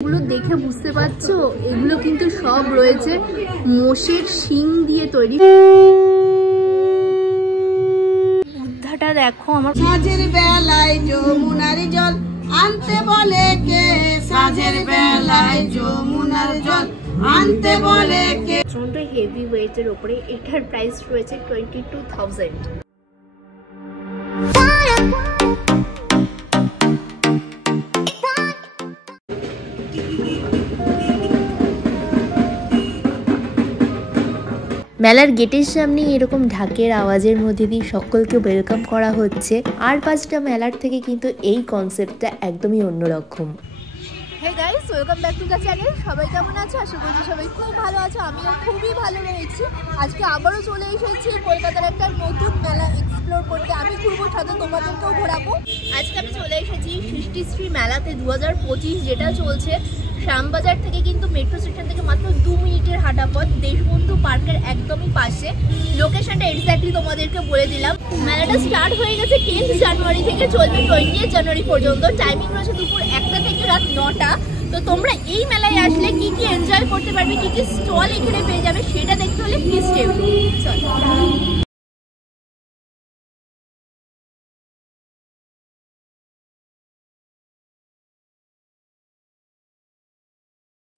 এগুলো দেখে বুঝতে পারছো এগুলো কিন্তু সব রয়েছে মোষের শিং দিয়ে তৈরি। বুদ্ধাটা দেখো আমার। সাজের বেলায় যমুনার জল আনতে বলে কে, সাজের বেলায় যমুনার জল আনতে বলে কে। প্রচন্ড হেভি ওয়েটের উপরে, এটার প্রাইস রয়েছে 22,000। মেলার গেটের সামনে এরকম ঢাকের আওয়াজের মধ্যে দিয়ে সকলকে ওয়েলকাম করা হচ্ছে। আর 5টা মেলার থেকে কিন্তু এই কনসেপ্টটা একদমই অন্যরকম। Hey guys, welcome back to the channel. সবাই কেমন আছো? আশা করছি সবাই খুব ভালো আছো, আমিও খুবই ভালো রয়েছি। আজকে আবারও চলে এসেছি কলকাতার একটা নতুন মেলা এক্সপ্লোর করতে। আমি ঘুরবো, সাথে তোমাদেরকেও ঘোরাবো। আজকে আমি চলে এসেছি সৃষ্টিশ্রী মেলাতে 2025, যেটা চলছে শ্যামবাজার থেকে কিন্তু মেট্রো স্টেশন থেকে মাত্র 2 মিনিটের হাঁটা পথ, দেশবন্ধু পার্কের একদমই পাশে। লোকেশনটা এক্স্যাক্টলি তোমাদেরকে বলে দিলাম। মেলাটা স্টার্ট হয়ে গেছে 10th জানুয়ারি থেকে, চলবে 20th জানুয়ারি পর্যন্ত। টাইমিং রয়েছে দুপুর 1টা থেকে রাত 9টা। তো তোমরা এই মেলায় আসলে কি কি এনজয় করতে পারবে, কি কি স্টল এখানে পেয়ে যাবে, সেটা দেখতে হলে প্লিজ স্টে উইথ মি। চলো।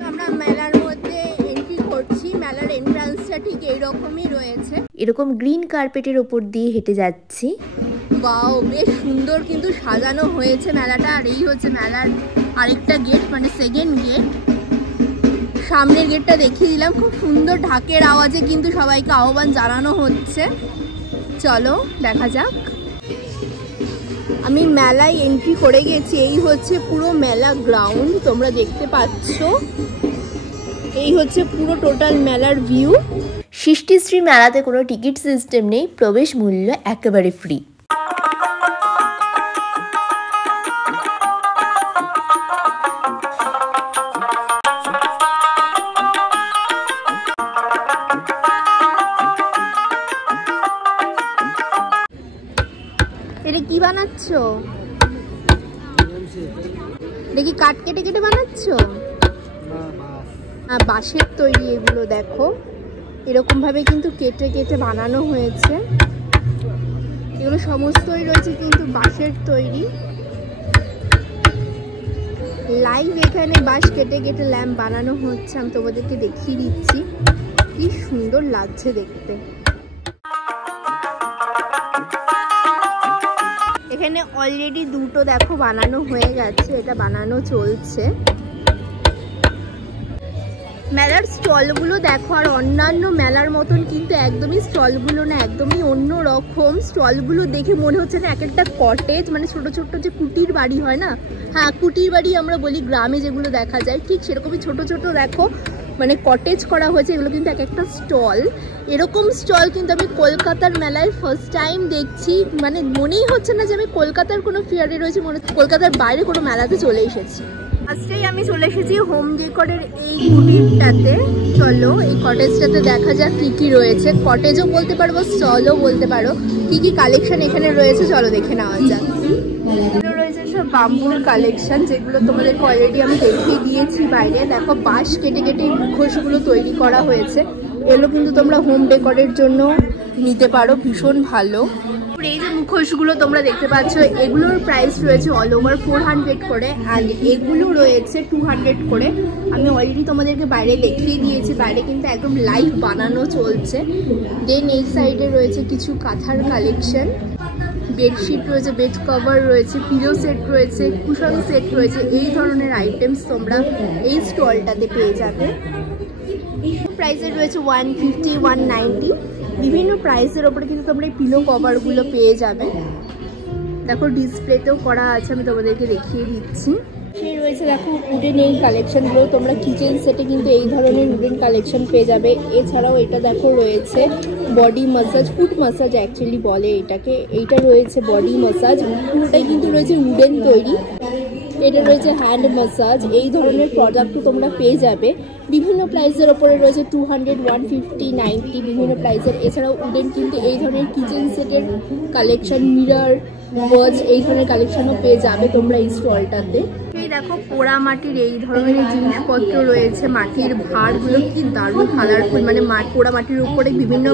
আমরা মেলার মধ্যে এন্ট্রি করছি। মেলার এন্ট্রান্সটা ঠিক এইরকমই রয়েছে, এরকম গ্রিন কার্পেটের ওপর দিয়ে হেঁটে যাচ্ছি। ওয়াও, বেশ সুন্দর কিন্তু সাজানো হয়েছে মেলাটা। আর এই হচ্ছে মেলার আরেকটা গেট, মানে সেকেন্ড গেট। সামনের গেটটা দেখিয়ে দিলাম, খুব সুন্দর ঢাকের আওয়াজে কিন্তু সবাইকে আহ্বান জানানো হচ্ছে। চলো দেখা যাক। আমি মেলায় এন্ট্রি করে গেছি। এই হচ্ছে পুরো মেলা গ্রাউন্ড, তোমরা দেখতে পাচ্ছ। এই হচ্ছে পুরো টোটাল মেলার ভিউ। সৃষ্টিশ্রী মেলাতে কোনো টিকিট সিস্টেম নেই, প্রবেশ মূল্য একেবারে ফ্রি। এটা কি বানাচ্ছ? এটা কি কাঠ কেটে কেটে বানাচ্ছ? বাঁশের তৈরি এগুলো, দেখো এরকম ভাবে কিন্তু কেটে কেটে বানানো হয়েছে। এগুলো সমস্তই রয়েছে কিন্তু বাঁশের তৈরি। লাইভ এখানে বাঁশ কেটে কেটে ল্যাম্প বানানো হচ্ছে। আমি তোমাদেরকে দেখিয়ে দিচ্ছি, কি সুন্দর লাগছে দেখতে। এখানে অলরেডি দুটো দেখো বানানো হয়ে গেছে, এটা বানানো চলছে। মেলার স্টলগুলো দেখো, আর অন্যান্য মেলার মতন কিন্তু একদমই স্টলগুলো না, একদমই অন্য রকম। স্টলগুলো দেখে মনে হচ্ছে না এক একটা কটেজ, মানে ছোট ছোট যে কুটির বাড়ি হয় না, হ্যাঁ কুটির বাড়ি আমরা বলি গ্রামে যেগুলো দেখা যায়, ঠিক সেরকমই ছোট ছোট দেখো মানে কটেজ করা হয়েছে। এগুলো কিন্তু এক একটা স্টল। এরকম স্টল কিন্তু আমি কলকাতার মেলায় ফার্স্ট টাইম দেখছি। মানে মনেই হচ্ছে না যে আমি কলকাতার কোনো ফেয়ারে রয়েছি, মনে হচ্ছে কলকাতার বাইরে কোনো মেলাতে চলে এসেছি। ফার্স্টেই আমি চলে এসেছি হোম ডেকোরের এই কুটিরটাতে। চলো এই কটেজটাতে দেখা যাক কি কি রয়েছে। কটেজও বলতে পারবো, স্টলও বলতে পারো। কি কি কালেকশন এখানে রয়েছে চলো দেখে নেওয়া যাক। রয়েছে সব বাম্বুর কালেকশন, যেগুলো তোমাদেরকে অলরেডি আমি দেখিয়ে দিয়েছি বাইরে। দেখো বাঁশ কেটে কেটে মুখোশগুলো তৈরি করা হয়েছে। এগুলো কিন্তু তোমরা হোম ডেকোরের জন্য নিতে পারো, ভীষণ ভালো। এই যে মুখোশগুলো তোমরা দেখতে পাচ্ছ, এগুলোর প্রাইস রয়েছে অল ওভার 400 করে, আর এগুলো রয়েছে 200 করে। আমি অলরেডি তোমাদেরকে বাইরে দেখিয়ে দিয়েছি, বাইরে কিন্তু একদম লাইভ বানানো চলছে। দেন এই সাইডে রয়েছে কিছু কাঁথার কালেকশন, বেডশিট রয়েছে, বেড কভার রয়েছে, পিলো সেট রয়েছে, কুশন সেট রয়েছে। এই ধরনের আইটেমস তোমরা এই স্টলটাতে পেয়ে যাবে। প্রাইসের রয়েছে 150, 190। বিভিন্ন প্রাইসের ওপরে কিন্তু তোমরা এই পিলো কভারগুলো পেয়ে যাবে। দেখো ডিসপ্লেতেও করা আছে, আমি তোমাদেরকে দেখিয়ে দিচ্ছি। সেই রয়েছে দেখো উডেন এই কালেকশনগুলো, তোমরা কিচেন সেটে কিন্তু এই ধরনের উডেন কালেকশন পেয়ে যাবে। এছাড়াও এটা দেখো রয়েছে body massage, foot massage actually বলে এটাকে। এইটা রয়েছে বডি মাসাজ, পুরোটাই কিন্তু রয়েছে উডেন তৈরি। এটা রয়েছে হ্যান্ড মাসাজ। এই ধরনের প্রোডাক্টও তোমরা পেয়ে যাবে। বিভিন্ন প্রাইসের ওপরে রয়েছে 200, 150, 90 বিভিন্ন প্রাইসের। এছাড়াও উডেন কিন্তু এই ধরনের কিচেন সেটের কালেকশন, মিরর, ওয়াচ এই ধরনের কালেকশনও পেয়ে যাবে তোমরা এই স্টলটাতে। এই দেখো পোড়া মাটির এই ধরনের জিনিসপত্র রয়েছে, মাটির ভাঁড়গুলো কি দারুণ কালারফুল, মানে পোড়া মাটির উপরে বিভিন্ন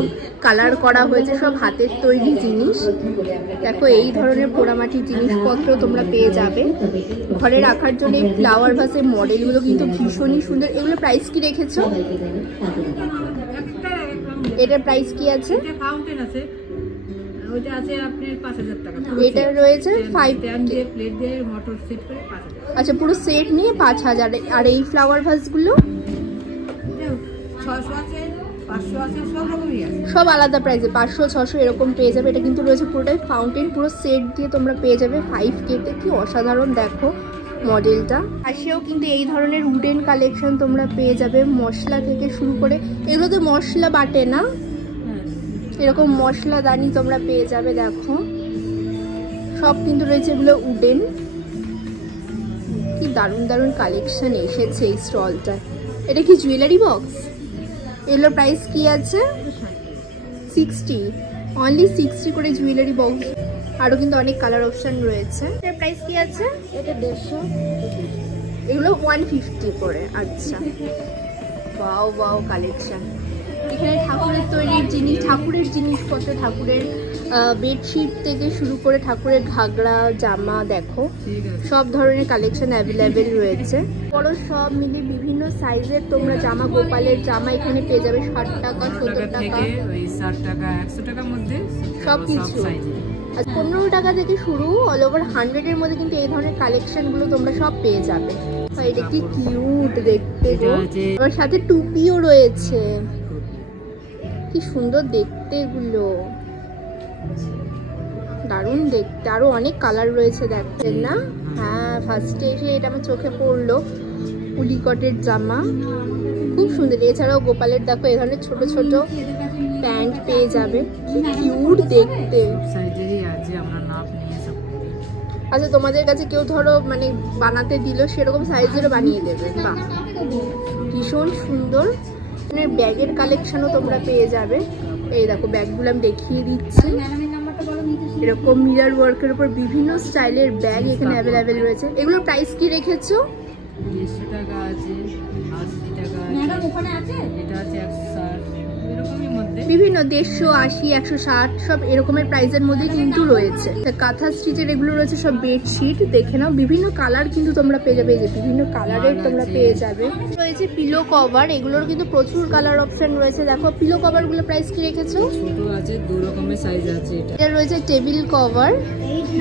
কালার করা হয়েছে, সব হাতের তৈরি জিনিস। দেখো এই ধরনের পোড়া মাটির জিনিসপত্র তোমরা পেয়ে যাবে। ঘরে রাখার জন্য এই ফ্লাওয়ার ভাসের মডেলগুলো কিন্তু ভীষণই সুন্দর। এগুলো প্রাইস কি রেখেছো? এটার প্রাইস কি আছে? ফাউন্টেন আছে, ওইটা আছে আপনার 5000 টাকা। এটা রয়েছে 5 প্লেট দিয়ে মোটর সেট করে 5000। আচ্ছা, পুরো সেট নিয়ে 5000। আর এই ফ্লাওয়ার ভাসগুলো 600 আছে, 500 আছে, সব রকমই আছে, সব আলাদা প্রাইসে 500 600 এরকম পেয়ে যাবে। এটা কিন্তু রয়েছে পুরোটাই ফাউন্টেন, পুরো সেট দিয়ে তোমরা পেয়ে যাবে 5K তে। কি অসাধারণ দেখো মডেলটা। পাশেও কিন্তু এই ধরনের উডেন কালেকশন তোমরা পেয়ে যাবে, মশলা থেকে শুরু করে। এগুলো তো মশলা বাটে না, এরকম মশলাদানি তোমরা পেয়ে যাবে। দেখো সব কিন্তু রয়েছে এগুলো উডেন। কি দারুণ দারুণ কালেকশন এসেছে এই স্টলটা। এটা কি জুয়েলারি বক্স? এগুলোর প্রাইস কি আছে? 60, অনলি 60 করে জুয়েলারি বক্স। আরও কিন্তু অনেক কালার অপশন রয়েছে। এর প্রাইস কি আছে? এটা 150, এগুলো 150 করে। আচ্ছা, ওয়াও ওয়াও কালেকশন। এখানে ঠাকুরের তৈরির জিনিস, ঠাকুরের জিনিসপত্র, ঠাকুরের বেডশিট থেকে শুরু করে ঠাকুরের ঘাগরা জামা, দেখো সব ধরনের কালেকশন অ্যাভেলেবেল রয়েছে। বড় সব মিলে বিভিন্ন সাইজের তোমরা জামা, গোপালের জামা এখানে পেয়ে যাবে 60 টাকা, 70 টাকা, 60 টাকা, 100 টাকার মধ্যে সব কিছু। আর 15 টাকা থেকে শুরু, অল ওভার 100 এর মধ্যে কিন্তু এই ধরনের কালেকশনগুলো তোমরা সব পেয়ে যাবে। এটা কি কিউট দেখতে গো। আমার সাথে টুপিও রয়েছে, কি সুন্দর দেখতে এগুলো, দারুণ দেখতে। আরো অনেক কালার রয়েছে দেখতে না? হ্যাঁ, ফার্স্টে এসে এটা আমার চোখে পড়লো, উলিকটের জামা খুব সুন্দর। এছাড়াও গোপালের দেখো এই ধরনের ছোট ছোট প্যান্ট পেয়ে যাবে, কি কিউট দেখতে। আচ্ছা, তোমাদের কাছে কেউ ধরো মানে বানাতে দিল, সেরকম সাইজেরও বানিয়ে দেবে। বাহ, ভীষণ সুন্দর। ব্যাগের কালেকশনও তোমরা পেয়ে যাবে। এই দেখো ব্যাগগুলো আমি দেখিয়ে দিচ্ছি। এরকম মিরর ওয়ার্কের উপর বিভিন্ন স্টাইলের ব্যাগ এখানে অ্যাভেলেবেল রয়েছে। এগুলোর প্রাইস কি রেখেছো? 150 টাকা আছে, 80 টাকা ম্যাডাম ওখানে আছে, এটা আছে 160, এরকমই মধ্যে বিভিন্ন 150, 80, 160 সব এরকমের প্রাইসের মধ্যে কিন্তু রয়েছে। কাঁথা স্টিচের এগুলো রয়েছে সব বেডশিট, দেখে নাও বিভিন্ন কালার কিন্তু তোমরা পেয়ে যাবে, যে বিভিন্ন কালারের তোমরা পেয়ে যাবে। রয়েছে পিলো কভার, এগুলোর কিন্তু প্রচুর কালার অপশন রয়েছে। দেখো পিলো কভার গুলো প্রাইস কি রেখেছো? ছোট আছে, দু রকমের সাইজ আছে। এটা রয়েছে টেবিল কভার,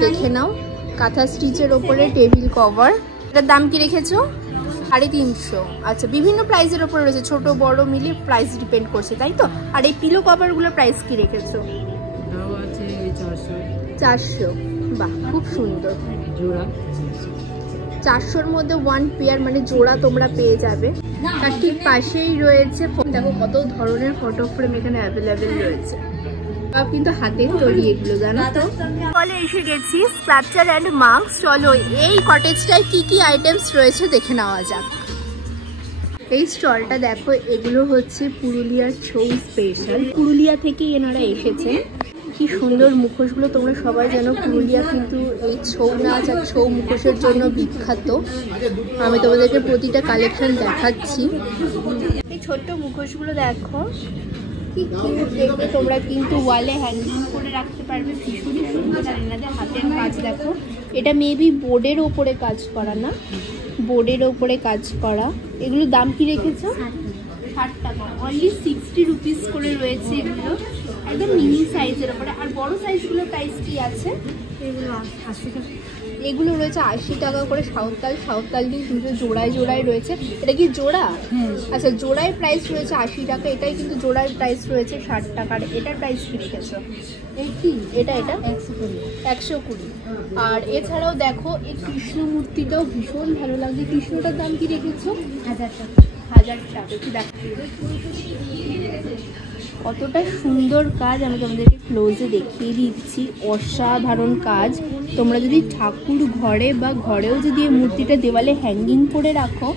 দেখে নাও কাঁথা স্টিচের ওপরে টেবিল কভার। এটার দাম কি রেখেছো? 350। আচ্ছা, বিভিন্ন প্রাইসের ওপরে রয়েছে, ছোট বড় মিলিয়ে প্রাইস ডিপেন্ড করছে, তাই তো? আর এই পিলো কভার গুলোর প্রাইস কি রেখেছো? 400। বাহ, খুব সুন্দর জোড়া। 400-র মধ্যে 1 পেয়ার মানে জোড়া তোমরা পেয়ে যাবে। তার ঠিক পাশেই রয়েছে, দেখো কত ধরনের ফটো ফ্রেম এখানে অ্যাভেলেবেল রয়েছে, সব কিন্তু হাতের তৈরি এগুলো, জানো তো? চলে এসে গেছি স্কাল্পচার অ্যান্ড মার্কস। চলো এই কটেজটায় কি কি আইটেমস রয়েছে দেখে নেওয়া যাক। এই স্টলটা দেখো, এগুলো হচ্ছে পুরুলিয়ার ছৌ স্পেশাল। পুরুলিয়া থেকেই এনারা এসেছে। কি সুন্দর মুখোশগুলো, তোমরা সবাই জানো পুরুলিয়া কিন্তু এই ছৌ নাচ আর ছৌ মুখোশের জন্য বিখ্যাত। আমি তোমাদেরকে প্রতিটা কালেকশন দেখাচ্ছি। এই ছোট্ট মুখোশগুলো দেখো কি কিউট দেখতে, তোমরা কিন্তু ওয়ালে হ্যাঙ্গিং করে রাখতে পারবে, ভীষণই সুন্দর। আর এনাদের হাতের কাজ দেখো, এটা মেবি বোর্ডের ওপরে কাজ করা, না বোর্ডের ওপরে কাজ করা। এগুলোর দাম কি রেখেছো? 60 টাকা, অনলি 60 রুপিস করে রয়েছে এগুলো, একদম মিনি সাইজের ওপরে। আর বড় সাইজগুলোর প্রাইস কি আছে? এগুলো 80 টাকা। এগুলো রয়েছে 80 টাকা করে। সাঁওতাল দিয়ে দুটো জোড়ায় জোড়ায় রয়েছে। এটা কি জোড়া? আচ্ছা, জোড়ায় প্রাইস রয়েছে 80 টাকা, এটাই কিন্তু জোড়ায় প্রাইস রয়েছে 60 টাকার। এটার প্রাইস কি রেখেছো? এটা 120। আর এছাড়াও দেখো এই কৃষ্ণ মূর্তিটাও ভীষণ ভালো লাগছে। কৃষ্ণটার দাম কি রেখেছো? 1000 টাকা। 1000 টাকা। কি দেখো কতটা সুন্দর কাজ, আমি তোমাদেরকে ক্লোজে দেখিয়ে দিচ্ছি। অসাধারণ কাজ। তোমরা যদি ঠাকুর ঘরে বা ঘরেও যদি এই মূর্তিটা দেওয়ালে হ্যাঙ্গিং করে রাখো,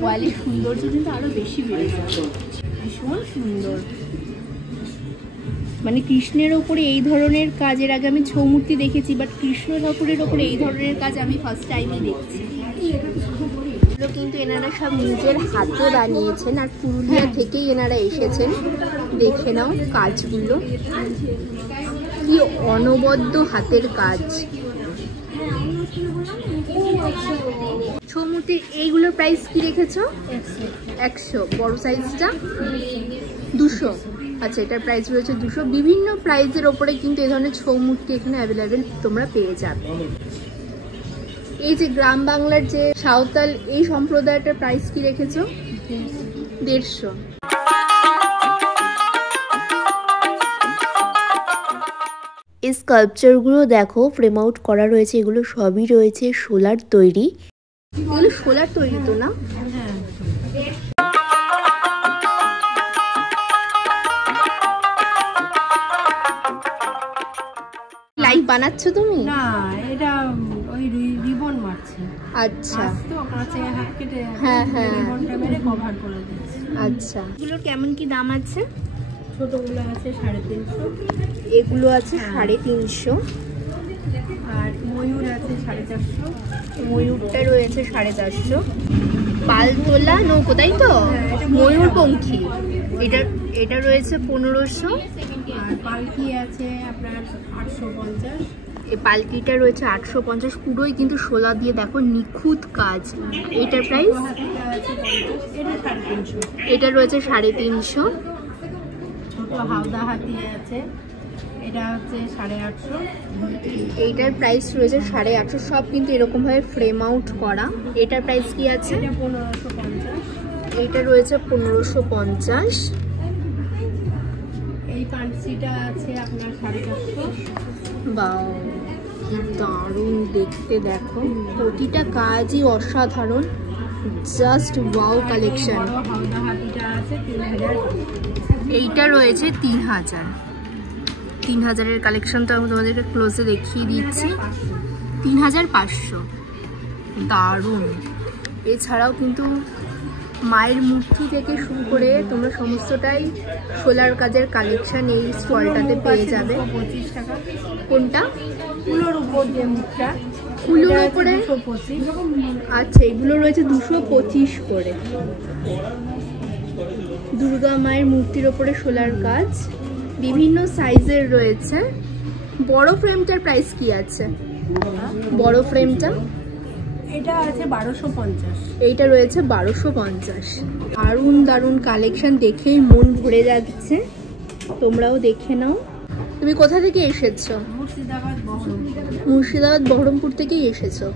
ওয়ালে সৌন্দর্য কিন্তু আরও বেশি বেড়ে যাবে। ভীষণ সুন্দর, মানে কৃষ্ণের ওপরে এই ধরনের কাজের আগে আমি ছৌ মূর্তি দেখেছি, বাট কৃষ্ণ ঠাকুরের ওপরে এই ধরনের কাজ আমি ফার্স্ট টাইমই দেখছি। এগুলো কিন্তু এনারা সব নিজের হাতে বানিয়েছেন, আর পুরুলিয়া থেকেই এনারা এসেছেন। দেখে নাও কাজগুলো, কি অনবদ্য হাতের কাজ। ছৌ মূর্তির এইগুলোর প্রাইস কি রেখেছো? 100। বড় সাইজটা 200। আচ্ছা, এটার প্রাইস রয়েছে 200। বিভিন্ন প্রাইসের ওপরে কিন্তু এই ধরনের ছৌ মূর্তি এখানে অ্যাভেলেবেল তোমরা পেয়ে যাবে। এই যে গ্রাম বাংলার যে সাঁওতাল এই সম্প্রদায়টার প্রাইস কি রেখেছো? 150। এই স্কাল্পচারগুলো দেখো ফ্রেম আউট করা রয়েছে, এগুলো সবই রয়েছে সোলার তৈরি। এগুলো সোলার তৈরি তো না? লাইভ বানাচ্ছ তুমি? না, এটা ওই রিবন মারছি। আচ্ছা, তো কাছে হাত কেটে হ্যাঁ হ্যাঁ রিবনটা মেরে কভার করে দিচ্ছি। আচ্ছা, এগুলোর কেমন কি দাম আছে? ছোটগুলো আছে 350, এগুলো আছে 350, আর ময়ূর আছে 450। ময়ূরটা রয়েছে 450। পালতোলা নৌকো, তাই তো? ময়ূরপঙ্খী, এটা রয়েছে 1500। আর পালকি আছে আপনার 850। এই পালকিটা রয়েছে 850। পুরোই কিন্তু শোলা দিয়ে দেখো নিখুঁত কাজ। এটার প্রাইস? এটা রয়েছে 350। ছোট হাওদা হাতি আছে, এটা হচ্ছে 850। এইটার প্রাইস রয়েছে 850। সব কিন্তু এরকম ভাবে ফ্রেম আউট করা। এটার প্রাইস কি আছে? এটা 1550। এইটা রয়েছে 1550। এই কাঞ্চিটা আছে আপনার 450। বাও, কি দারুণ দেখতে! দেখো প্রতিটা কাজই অসাধারণ, জাস্ট ওয়াও কালেকশন। হাওদা হাতিটা আছে 3000। এইটা রয়েছে 3000। 3000-এর কালেকশনটা আমি তোমাদেরকে ক্লোজে দেখিয়ে দিচ্ছি। 3500, দারুণ। এছাড়াও কিন্তু মায়ের মূর্তি থেকে শুরু করে তোমরা সমস্তটাই সোলার কাজের কালেকশন এই স্টলটাতে পেয়ে যাবে। 25 টাকা। কোনটা? কুলোর উপর যে মুখটা, কুলোর উপরে 225। আচ্ছা, এগুলো রয়েছে 225 করে। দুর্গা মায়ের মূর্তির ওপরে সোলার কাজ, বিভিন্ন সাইজের রয়েছে। বড় ফ্রেমটার প্রাইস কি আছে? বড় ফ্রেমটা এটা আছে 1250। এইটা রয়েছে 1250। দারুণ দারুণ কালেকশন, দেখেই মন ভরে যাচ্ছে। তোমরাও দেখে নাও। তুমি কোথা থেকে এসেছো? মুর্শিদাবাদ বহরমপুর থেকেই এসেছো।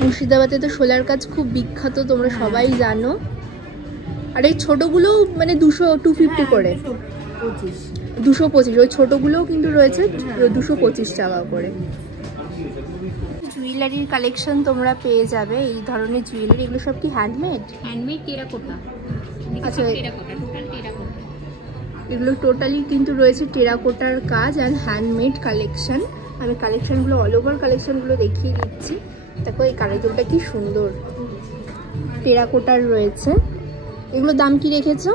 মুর্শিদাবাদে তো সোলার কাজ খুব বিখ্যাত, তোমরা সবাই জানো। আর এই ছোটগুলো মানে 250 করে, 225। ওই ছোটগুলোও কিন্তু রয়েছে 225 টাকা করে। জুয়েলারির কালেকশন তোমরা পেয়ে যাবে, এই ধরনের জুয়েলারি। এগুলো সব কি হ্যান্ডমেড? Handmade terracotta. আচ্ছা, এগুলো টোটালি কিন্তু রয়েছে টেরাকোটার কাজ আর হ্যান্ডমেড কালেকশন। আমি কালেকশনগুলো অল ওভার কালেকশনগুলো দেখিয়ে দিচ্ছি। দেখো এই কালেকশনটা কি সুন্দর, টেরাকোটার রয়েছে। এগুলো দাম কি রেখেছো?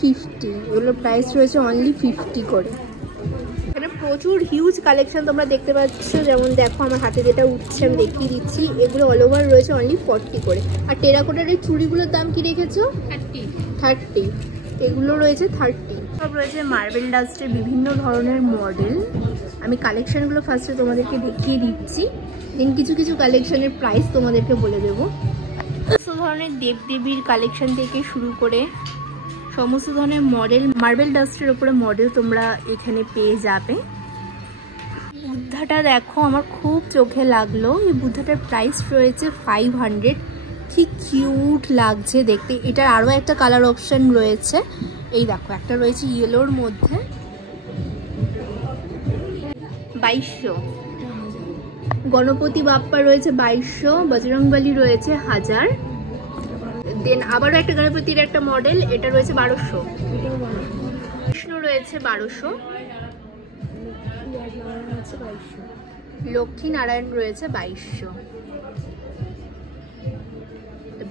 50। এগুলোর প্রাইস রয়েছে অনলি 50 করে। এখানে প্রচুর হিউজ কালেকশন তোমরা দেখতে পাচ্ছ। যেমন দেখো আমার হাতে যেটা উঠছে আমি দেখিয়ে দিচ্ছি। এগুলো অল ওভার রয়েছে অনলি 40 করে। আর টেরাকোটার এই চুড়িগুলোর দাম কি রেখেছো? 30। এগুলো রয়েছে 30। সব রয়েছে মার্বেল ডাস্টের বিভিন্ন ধরনের মডেল। আমি কালেকশনগুলো ফার্স্টে তোমাদেরকে দেখিয়ে দিচ্ছি, দেন কিছু কিছু কালেকশনের প্রাইস তোমাদেরকে বলে দেবো। সমস্ত ধরনের দেবদেবীর কালেকশন থেকে শুরু করে সমস্ত ধরনের মডেল, মার্বেল ডাস্টের ওপরে মডেল তোমরা এখানে পেয়ে যাবে। বুদ্ধাটা দেখো আমার খুব চোখে লাগলো। এই বুদ্ধাটার প্রাইস রয়েছে 500। কি কিউট লাগছে দেখতে। এটার আরও একটা কালার অপশন রয়েছে। এই দেখো একটা রয়েছে ইয়েলোর মধ্যে, 2200। গণপতি বাপ্পা রয়েছে 2200। বজরংবলী রয়েছে 1000। দেন আবারও একটা গণপতির একটা মডেল, এটা রয়েছে 1200। কৃষ্ণ রয়েছে 1200। লক্ষ্মী নারায়ণ রয়েছে 2200।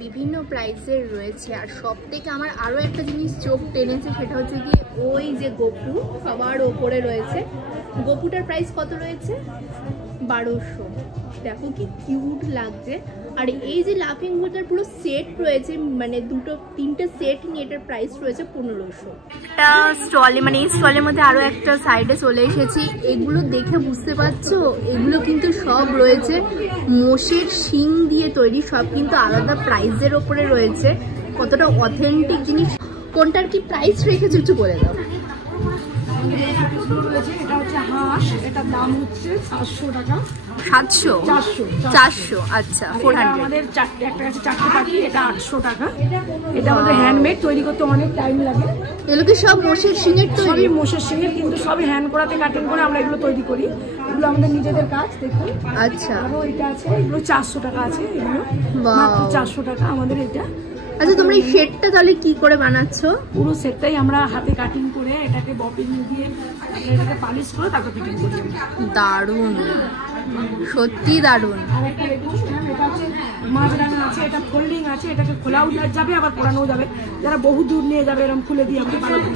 বিভিন্ন প্রাইসের রয়েছে। আর সব থেকে আমার আরও একটা জিনিস চোখ টেনেছে, সেটা হচ্ছে গিয়ে ওই যে গপু সবার ওপরে রয়েছে। গপুটার প্রাইস কত রয়েছে? 1200। দেখো কি কিউট লাগছে। আর এই যে লাফিং বুদ্ধার পুরো সেট রয়েছে, মানে তিনটে সেট নিয়ে এটার প্রাইস রয়েছে 1500। একটা স্টলে, মানে এই স্টলের মধ্যে আরও একটা সাইডে চলে এসেছি। এগুলো দেখে বুঝতে পারছো, এগুলো কিন্তু সব রয়েছে মোষের শিং দিয়ে তৈরি, সব কিন্তু আলাদা প্রাইসের ওপরে রয়েছে। কতটা অথেন্টিক জিনিস, কোনটার কি প্রাইস রেখেছো একটু বলে দাও। এটা হচ্ছে হাঁস, এটার দাম হচ্ছে 700 টাকা। 700? 400। আচ্ছা, 400। আমাদের একটা কাছে 4টে পাখি, এটা 800 টাকা। এটা আমাদের হ্যান্ডমেড, তৈরি করতে অনেক টাইম লাগে। এগুলো কি সব মোষের শিঙের তৈরি? সবই মোষের শিঙের, কিন্তু সবই হ্যান্ড করাতে কাটিং করে আমরা এগুলো তৈরি করি। এগুলো আমাদের নিজেদের কাজ, দেখুন। আচ্ছা, আরো এটা আছে, এগুলো 400 টাকা আছে। এগুলো মাত্র 400 টাকা আমাদের এটা। আচ্ছা, তোমরা এই সেটটা তাহলে কি করে বানাচ্ছো? পুরো সেটটাই আমরা হাতে কাটিং করে এটাকে বপিং দিয়ে এটাকে পালিশ করে তারপর ফিটিং করি। দারুণ, সত্যি দারুণ। এটা হচ্ছে মাঝরাঙা আছে, এটা ফোল্ডিং আছে, এটাকে খোলাও যাবে আবার পরানো যাবে। যারা বহু দূর নিয়ে যাবে এরকম খুলে দিয়ে আমরা বানাবো।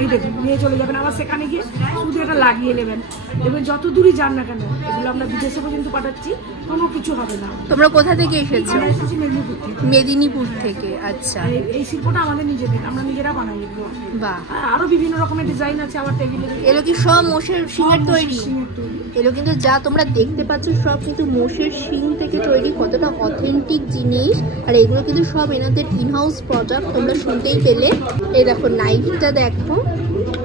এই দেখুন, নিয়ে চলে যাবেন, আবার সেখানে গিয়ে শুধু এটা লাগিয়ে নেবেন। এবার যত দূরই যান না কেন, এগুলো আমরা বিদেশে পর্যন্ত পাঠাচ্ছি, কোনো কিছু হবে না। তোমরা কোথা থেকে এসেছো? মেদিনীপুর থেকে। মেদিনীপুর থেকে। আচ্ছা, এই শিল্পটা আমাদের নিজেদের, আমরা নিজেরা বানাই এগুলো। বাহ। আরো বিভিন্ন রকমের ডিজাইন আছে আমার টেবিলে। এগুলো কি সব মোষের শিঙের তৈরি? এগুলো কিন্তু যা তোমরা দেখতে পাচ্ছ সব কিন্তু মোষের শিং থেকে তৈরি। কতটা অথেন্টিক জিনিস। আর এগুলো কিন্তু সব এনাদের ইনহাউস প্রোডাক্ট, তোমরা শুনতেই পেলে। এই দেখো নাইফটা দেখো,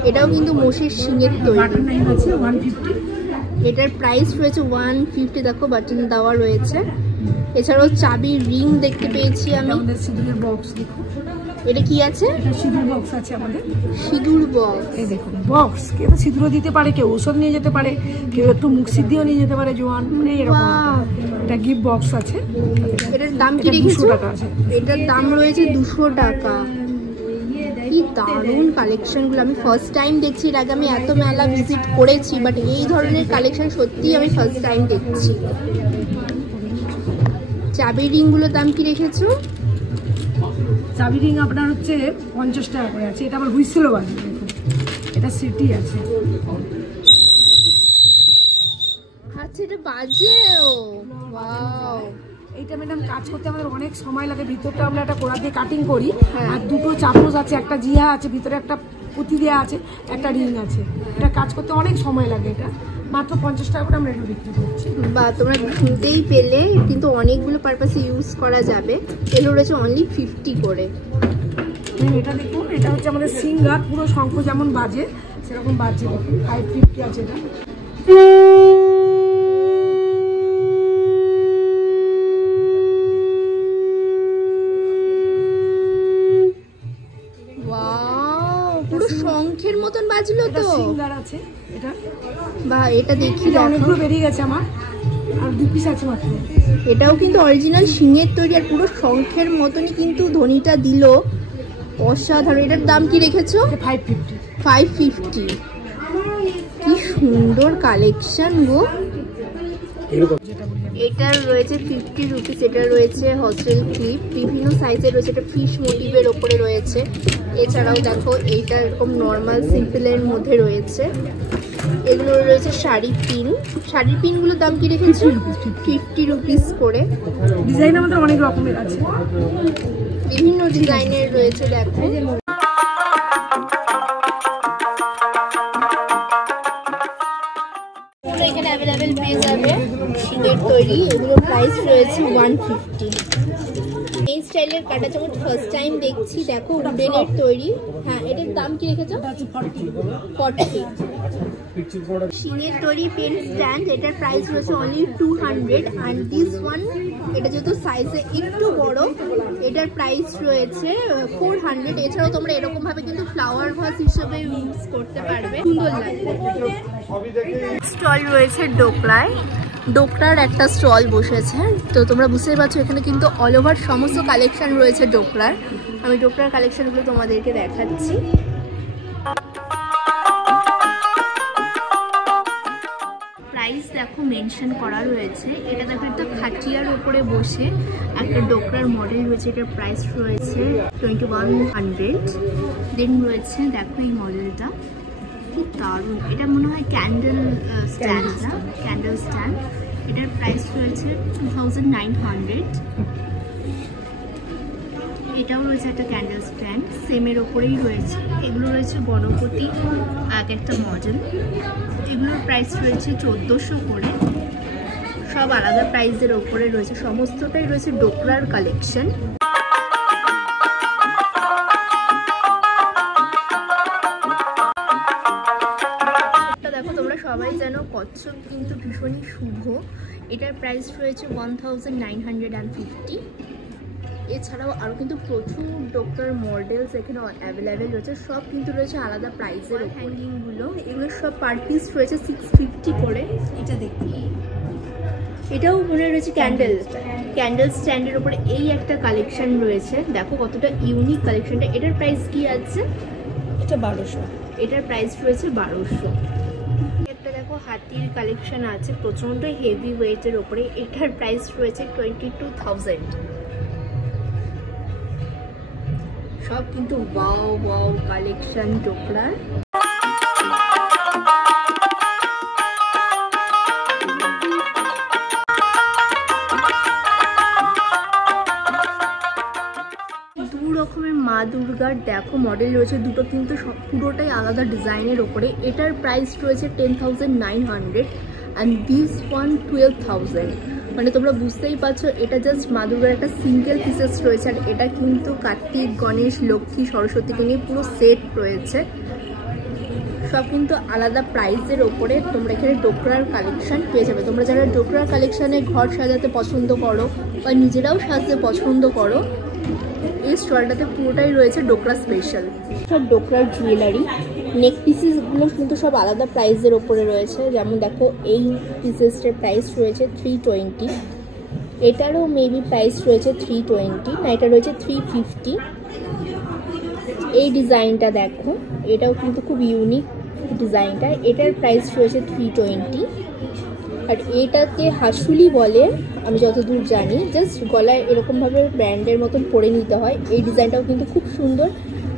এটাও কিন্তু মোষের শিঙের তৈরি। এটার প্রাইস রয়েছে 150। দেখো বাটন দেওয়া রয়েছে। এছাড়াও চাবির রিং দেখতে পেয়েছি আমি। আমাদের সিঁদুরের বক্স দেখো, এটা কি আছে? সিঁদুর বক্স আছে আমাদের। সিঁদুর বক্স, এই দেখুন বক্স। কেউ সিঁদুরও দিতে পারে, কেউ ওষুধ নিয়ে যেতে পারে, কেউ একটু মুখ সিদ্ধিও নিয়ে যেতে পারে জোয়ান, মানে এরকম। এটা গিফট বক্স আছে। এটার দাম কি রেখেছো? 200 টাকা আছে। এটার দাম রয়েছে 200 টাকা। কি দারুণ কালেকশনগুলো, আমি ফার্স্ট টাইম দেখছি। এর আগে আমি এত মেলা ভিজিট করেছি, বাট এই ধরনের কালেকশন সত্যিই আমি ফার্স্ট টাইম দেখছি। চাবি রিংগুলোর দাম কি রেখেছো? চাবি রিং আপনার হচ্ছে 50 টাকা করে আছে। এটা আবার হুইসেলও বাজে, দেখুন এটা সিটি আছে। আচ্ছা, এটা বাজেও। ওয়াও। এইটা ম্যাডাম কাজ করতে আমাদের অনেক সময় লাগে। ভিতরটা আমরা একটা কোড়া দিয়ে কাটিং করি। আর দুটো চামচ আছে, একটা জিহা আছে, ভিতরে একটা পুঁতি দেওয়া আছে, একটা রিং আছে। এটা কাজ করতে অনেক সময় লাগে। এটা মাত্র 50 টাকা করে আমরা এটা বিক্রি করছি। বা তোমরা শুনতেই পেলে, কিন্তু অনেকগুলো পারপাসে ইউজ করা যাবে। এগুলো রয়েছে অনলি 50 করে। এটা দেখুন, এটা হচ্ছে আমাদের সিঙ্গার, পুরো শঙ্খ যেমন বাজে সেরকম বাজছে। দেখুন 550 আছে এটা। পুরো শঙ্খের মতন বাজলো তো। সিঙ্গার আছে এটা। বা এটা দেখি, অনেকগুলো বেরিয়ে গেছে আমার, আর 2 পিস আছে মাত্র। এটাও কিন্তু অরিজিনাল শিঙের তৈরি, আর পুরো শঙ্খের মতনই কিন্তু ধ্বনিটা দিল। অসাধারণ। এটার দাম কি রেখেছো? 550। কি সুন্দর কালেকশন গো। এটার রয়েছে 50 রুপিস। এটা রয়েছে হস্টেল ক্লিপ, বিভিন্ন সাইজের রয়েছে। এটা ফিশ মোটিভের ওপরে রয়েছে। এছাড়াও দেখো এইটা এরকম নর্মাল সিম্পলের মধ্যে রয়েছে। এগুলো রয়েছে শাড়ি পিন। শাড়ির পিনগুলোর দাম কি রেখেছো? 50 রুপিস করে। ডিজাইন আমাদের অনেক রকমের আছে, বিভিন্ন ডিজাইনের রয়েছে। দেখো এখানে অ্যাভেলেবেল পেয়ে যাবে শিঙের তৈরি। এগুলোর প্রাইস রয়েছে 150। এই স্টাইলের কাটা চামচ ফার্স্ট টাইম দেখছি। দেখো উডেনের তৈরি। হ্যাঁ, এটার দাম কি রেখেছো? 40। শিঙের তৈরি পেন স্ট্যান্ড, এটার প্রাইস রয়েছে অনলি 200। অ্যান্ড দিস ওয়ান, এটা যেহেতু সাইজে একটু বড়, এটার প্রাইস রয়েছে 400। এছাড়াও তোমরা এরকম ভাবে কিন্তু ফ্লাওয়ার ভাস হিসেবে ইউজ করতে পারবে, সুন্দর লাগবে। স্টল রয়েছে ডোকলায়। ডোকরার একটা স্টল বসেছে। তো তোমরা বুঝতেই পারছো এখানে কিন্তু অল ওভার সমস্ত কালেকশন রয়েছে ডোকরার। আমি ডোকরার কালেকশনগুলো তোমাদেরকে দেখাচ্ছি। প্রাইস দেখো মেনশন করা রয়েছে। এটা দেখো একটা খাটিয়ার উপরে বসে একটা ডোকরার মডেল রয়েছে, এটার প্রাইস রয়েছে 2100। দেন রয়েছে দেখো এই মডেলটা কি দারুণ, এটা মনে হয় ক্যান্ডেল স্ট্যান্ড, ক্যান্ডেল স্ট্যান্ড। এটার প্রাইস রয়েছে 2900। এটাও রয়েছে একটা ক্যান্ডেল স্ট্যান্ড, সেমের ওপরেই রয়েছে। এগুলো রয়েছে গণপতি এক একটা মডেল, এগুলোর প্রাইস রয়েছে 1400 করে। সব আলাদা প্রাইসের ওপরে রয়েছে, সমস্তটাই রয়েছে ডোকরার কালেকশন। দেখো তোমরা সবাই জানো কচ্ছপ কিন্তু ভীষণই শুভ, এটার প্রাইস রয়েছে 1950। এছাড়াও আরও কিন্তু প্রচুর ডোকরার মডেলস এখানে অ্যাভেলেবেল রয়েছে, সব কিন্তু রয়েছে আলাদা প্রাইসের। হ্যাঙ্গিংগুলো এগুলো সব পার পিস রয়েছে 650 করে। এটা দেখি, এটাও মনে রয়েছে ক্যান্ডেল স্ট্যান্ডের উপরে এই একটা কালেকশন রয়েছে। দেখো কতটা ইউনিক কালেকশনটা। এটার প্রাইস কি আছে? এটা 1200। এটার প্রাইস রয়েছে 1200। একটা দেখো হাতির কালেকশন আছে প্রচণ্ড হেভি ওয়েটের ওপরে, এটার প্রাইস রয়েছে 22,000। সব কিন্তু ওয়াও ওয়াও কালেকশন ডোকরার। দু রকমের মা দুর্গার দেখো মডেল রয়েছে, দুটো কিন্তু সব পুরোটাই আলাদা ডিজাইনের ওপরে। এটার প্রাইস রয়েছে 10,900 অ্যান্ড দিস ওয়ান 12,000। মানে তোমরা বুঝতেই পারছো এটা জাস্ট মা দুর্গার একটা সিঙ্গেল পিসেস রয়েছে, আর এটা কিন্তু কার্তিক, গণেশ, লক্ষ্মী, সরস্বতীকে নিয়ে পুরো সেট রয়েছে। সব কিন্তু আলাদা প্রাইসের ওপরে তোমরা এখানে ডোকরার কালেকশন পেয়ে যাবে। তোমরা যারা ডোকরার কালেকশানে ঘর সাজাতে পছন্দ করো বা নিজেরাও সাজতে পছন্দ করো, এই স্টলটাতে পুরোটাই রয়েছে ডোকরা স্পেশাল। সব ডোকরার জুয়েলারি নেক পিসেসগুলো কিন্তু সব আলাদা প্রাইসের ওপরে রয়েছে। যেমন দেখো এই পিসেসটার প্রাইস রয়েছে 320, এটারও মেবি প্রাইস রয়েছে 320, না এটা রয়েছে 350। এই ডিজাইনটা দেখো, এটাও কিন্তু খুব ইউনিক ডিজাইনটা, এটার প্রাইস রয়েছে 320। আর এটাকে হাসুলি বলে আমি যতদূর জানি, জাস্ট গলায় এরকমভাবে ব্র্যান্ডের মতন পরে নিতে হয়। এই ডিজাইনটাও কিন্তু খুব সুন্দর,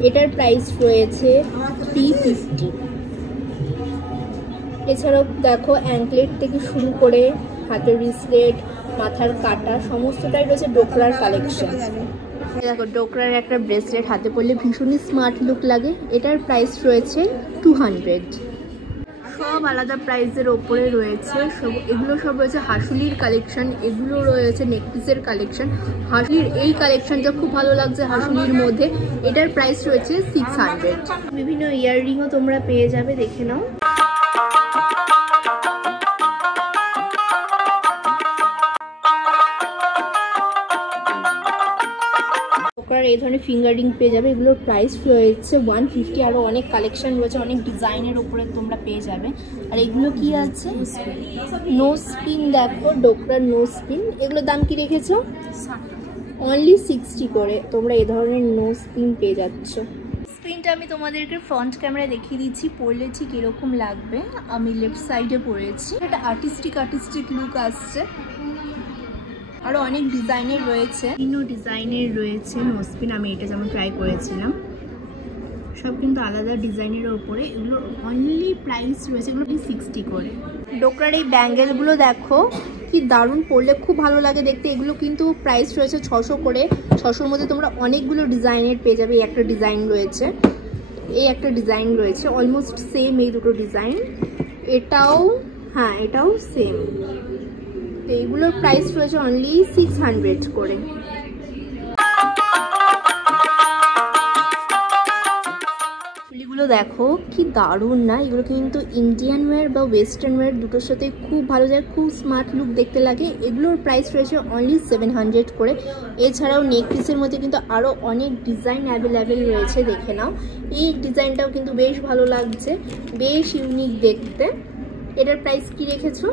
এটার প্রাইস রয়েছে 350। এছাড়াও দেখো অ্যাঙ্কলেট থেকে শুরু করে হাতের ব্রেসলেট, মাথার কাটা সমস্তটাই রয়েছে ডোকরার কালেকশন। দেখো ডোকরার একটা ব্রেসলেট হাতে পরলে ভীষণই স্মার্ট লুক লাগে, এটার প্রাইস রয়েছে 200। সব আলাদা প্রাইসের ওপরে রয়েছে। এগুলো সব রয়েছে হাসুলির কালেকশন, এগুলো রয়েছে নেকপিসের কালেকশন। হাসুলির এই কালেকশনটা খুব ভালো লাগছে হাসুলির মধ্যে, এটার প্রাইস রয়েছে 600। বিভিন্ন ইয়াররিংও তোমরা পেয়ে যাবে, দেখে নাও। এই ধরনের ফিঙ্গারিং পেয়ে যাবে, এগুলোর প্রাইস রয়েছে 150। আরও অনেক কালেকশন রয়েছে, অনেক ডিজাইনের উপরে তোমরা পেয়ে যাবে। আর এগুলো কি আছে? নো স্পিন, দেখো ডোকরার নো স্পিন, এগুলোর দাম কি রেখেছো? অনলি 60 করে তোমরা এই ধরনের নো স্পিন পেয়ে যাচ্ছ। স্পিনটা আমি তোমাদেরকে ফ্রন্ট ক্যামেরায় দেখিয়ে দিচ্ছি, পরলে ঠিক এরকম লাগবে। আমি লেফট সাইডে পরেছি, একটা আর্টিস্টিক লুক আসছে। আরও অনেক ডিজাইনের রয়েছে, বিভিন্ন ডিজাইনের রয়েছে নোসপিন। আমি এটা যেমন ট্রাই করেছিলাম, সব কিন্তু আলাদা ডিজাইনের ওপরে। এগুলোর অনলি প্রাইস রয়েছে এগুলো 60 করে। ডোকরার এই ব্যাঙ্গেলগুলো দেখো কি দারুণ, পরলে খুব ভালো লাগে দেখতে। এগুলো কিন্তু প্রাইস রয়েছে 600 করে। 600-র মধ্যে তোমরা অনেকগুলো ডিজাইনের পেয়ে যাবে। এই একটা ডিজাইন রয়েছে, এই একটা ডিজাইন রয়েছে, অলমোস্ট সেম এই দুটো ডিজাইন। এটাও, হ্যাঁ এটাও সেম। এইগুলোর প্রাইস রয়েছে অনলি 600 করে। ফুলিগুলো দেখো কি দারুণ না, এগুলো কিন্তু ইন্ডিয়ান ওয়্যার বা ওয়েস্টার্ন ওয়্যার দুটোর সাথে খুব ভালো যায়, খুব স্মার্ট লুক দেখতে লাগে। এগুলোর প্রাইস রয়েছে অনলি 700 করে। এছাড়াও নেক পিসের মধ্যে কিন্তু আরও অনেক ডিজাইন অ্যাভেলেবেল রয়েছে, দেখে নাও। এই ডিজাইনটাও কিন্তু বেশ ভালো লাগছে, বেশ ইউনিক দেখতে। এটার প্রাইস কি রেখেছো?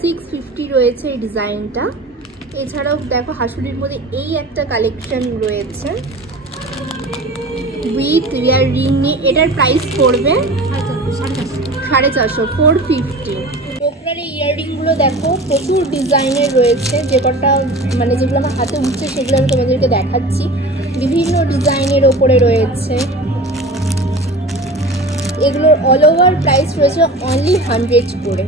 650 রয়েছে এই ডিজাইনটা। এছাড়াও দেখো হাসুলির মধ্যে এই একটা কালেকশন রয়েছে উইথ ইয়াররিং নিয়ে, এটার প্রাইস পড়বে 450, 450। ডোকরার এই ইয়াররিং গুলো দেখো প্রচুর ডিজাইনের রয়েছে, যে কটা মানে যেগুলো আমার হাতে উঠছে সেগুলো আমি তোমাদেরকে দেখাচ্ছি। বিভিন্ন ডিজাইনের ওপরে রয়েছে, এগুলোর অল ওভার প্রাইস রয়েছে অনলি 100 করে।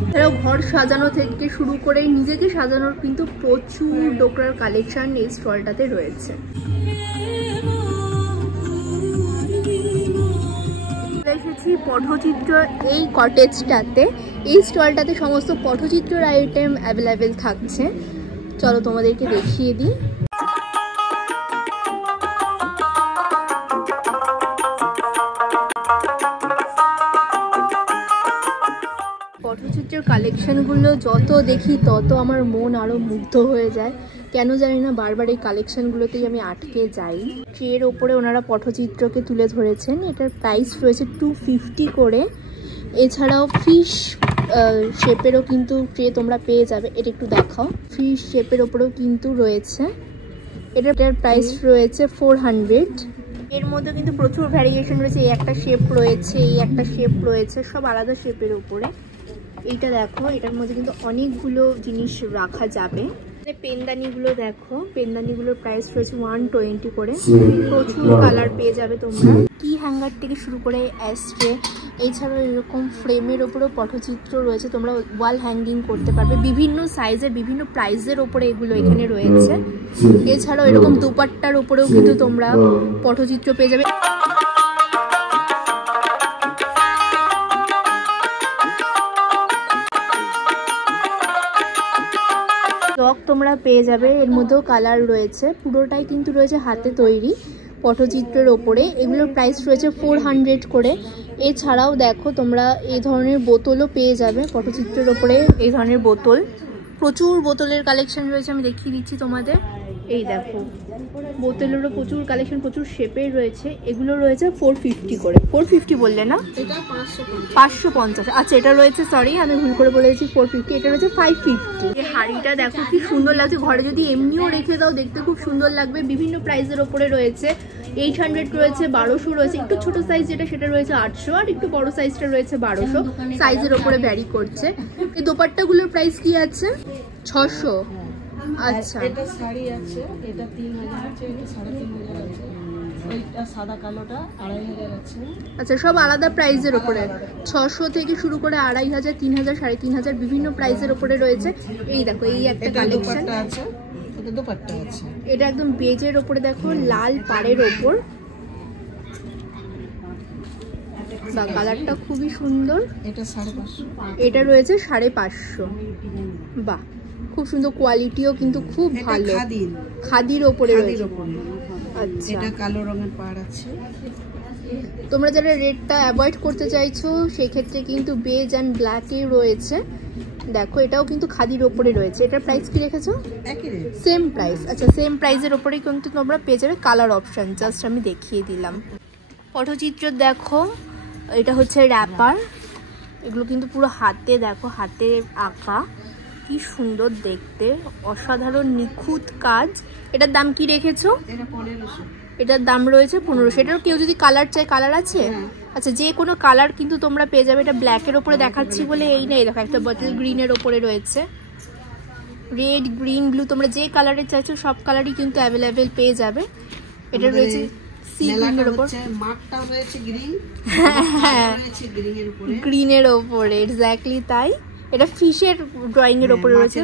এছাড়াও ঘর সাজানো থেকে শুরু করে নিজেকে সাজানোর কিন্তু প্রচুর ডোকরার কালেকশন এই স্টলটাতে রয়েছে। এসেছি পটচিত্র এই কটেজটাতে। এই স্টলটাতে সমস্ত পটচিত্রের আইটেম অ্যাভেলেবেল থাকছে, চলো তোমাদেরকে দেখিয়ে দিই। পটচিত্রের কালেকশনগুলো যত দেখি তত আমার মন আরও মুগ্ধ হয়ে যায়, কেন জানি না বারবার এই কালেকশনগুলোতেই আমি আটকে যাই। ট্রের ওপরে ওনারা পটচিত্রকে তুলে ধরেছেন, এটার প্রাইস রয়েছে 250 করে। এছাড়াও ফিশ শেপেরও কিন্তু ট্রে তোমরা পেয়ে যাবে, এটা একটু দেখাও। ফিশ শেপের ওপরেও কিন্তু রয়েছে, এটার প্রাইস রয়েছে 400। এর মধ্যে কিন্তু প্রচুর ভ্যারিয়েশন রয়েছে, এই একটা শেপ রয়েছে, এই একটা শেপ রয়েছে, সব আলাদা শেপের উপরে। এইটা দেখো, এটার মধ্যে কিন্তু অনেকগুলো জিনিস রাখা যাবে। পেনদানিগুলো দেখো, পেনদানিগুলোর প্রাইস রয়েছে 120 করে। প্রচুর কালার পেয়ে যাবে তোমরা। কি হ্যাঙ্গার থেকে শুরু করে অ্যাস্ট্রে, এছাড়াও এরকম ফ্রেমের ওপরেও পটচিত্র রয়েছে, তোমরা ওয়াল হ্যাঙ্গিং করতে পারবে। বিভিন্ন সাইজের বিভিন্ন প্রাইসের ওপরে এগুলো এখানে রয়েছে। এছাড়াও এরকম দুপাট্টার ওপরেও কিন্তু তোমরা পটচিত্র পেয়ে যাবে। স্টক তোমরা পেয়ে যাবে, এর মধ্যেও কালার রয়েছে। পুরোটাই কিন্তু রয়েছে হাতে তৈরি পটচিত্রের ওপরে। এগুলোর প্রাইস রয়েছে 400 করে। এছাড়াও দেখো তোমরা এই ধরনের বোতলও পেয়ে যাবে পটচিত্রের ওপরে। এই ধরনের বোতল, প্রচুর বোতলের কালেকশন রয়েছে, আমি দেখিয়ে দিচ্ছি তোমাদের। এই দেখো বোতলেরও প্রচুর কালেকশন, প্রচুর শেপের রয়েছে। এগুলো রয়েছে 450 করে। 450 বললে না, এটা 550। আচ্ছা এটা রয়েছে, সরি আমি ভুল করে বলেছি 450, এটা রয়েছে 550। এই হাঁড়িটা দেখো কি সুন্দর লাগছে, ঘরে যদি এমনিও রেখে দাও দেখতে খুব সুন্দর লাগবে। বিভিন্ন প্রাইসের ওপরে রয়েছে, 800 রয়েছে, 1200 রয়েছে, একটু ছোট সাইজ যেটা সেটা রয়েছে 800, আর একটু বড় সাইজটা রয়েছে 1200। সাইজের ওপরে ভ্যারি করছে। এই দোপাট্টাগুলোর প্রাইস কি আছে? 600। আচ্ছা এটা শাড়ি আছে, এটা 3000 আছে, এটা 3500 আছে, এইটা সাদা কালোটা 2500 আছে। আচ্ছা সব আলাদা প্রাইসের উপরে, 600 থেকে শুরু করে 2500, 3000, 3500 বিভিন্ন প্রাইসের উপরে রয়েছে। এই দেখো এই একটা কালেকশন আছে, এটা দুপাট্টা আছে, এটা একদম বেজের উপরে দেখো, লাল পাড়ের ওপর। বা কালারটা খুবই সুন্দর। এটা 550, এটা রয়েছে 550। বাহ খুব সুন্দর, কোয়ালিটিও কিন্তু খুব ভালো, খাদির ওপরে রয়েছে। আচ্ছা এটা কালো রঙের পাড় আছে। তোমরা যারা রেডটা অ্যাভয়েড করতে চাইছো সেক্ষেত্রে কিন্তু বেজ অ্যান্ড ব্ল্যাকই রয়েছে। দেখো এটাও কিন্তু খাদির ওপরে রয়েছে। এটার প্রাইস কি রেখেছো? Same price. আচ্ছা সেম প্রাইসের ওপরে কিন্তু তোমরা পেয়ে যাবে কালার অপশন, জাস্ট আমি দেখিয়ে দিলাম। পটচিত্র দেখো, এটা হচ্ছে র্যাপার, এগুলো কিন্তু পুরো হাতে, দেখো হাতে আঁকা, কি সুন্দর দেখতে, অসাধারণ নিখুঁত কাজ। এটার দাম কি রেখেছো? এটার দাম রয়েছে 1500। এটার কেউ যদি কালার চায়, কালার আছে? আচ্ছা যে কোনো কালার কিন্তু তোমরা পেয়ে যাবে। এটা ব্ল্যাকের ওপরে দেখাচ্ছি বলে এই নেই, দেখো একটা বটল গ্রিনের ওপরে রয়েছে, রেড গ্রিন ব্লু, তোমরা যে কালারের চাইছো সব কালারই কিন্তু অ্যাভেলেবেল পেয়ে যাবে। এটা রয়েছে সি গ্রিনের ওপর, মার্কটাও রয়েছে গ্রিন, গ্রিনের ওপরে, এক্স্যাক্টলি তাই। এটা ফিশের ড্রয়িং এর উপরে রয়েছে।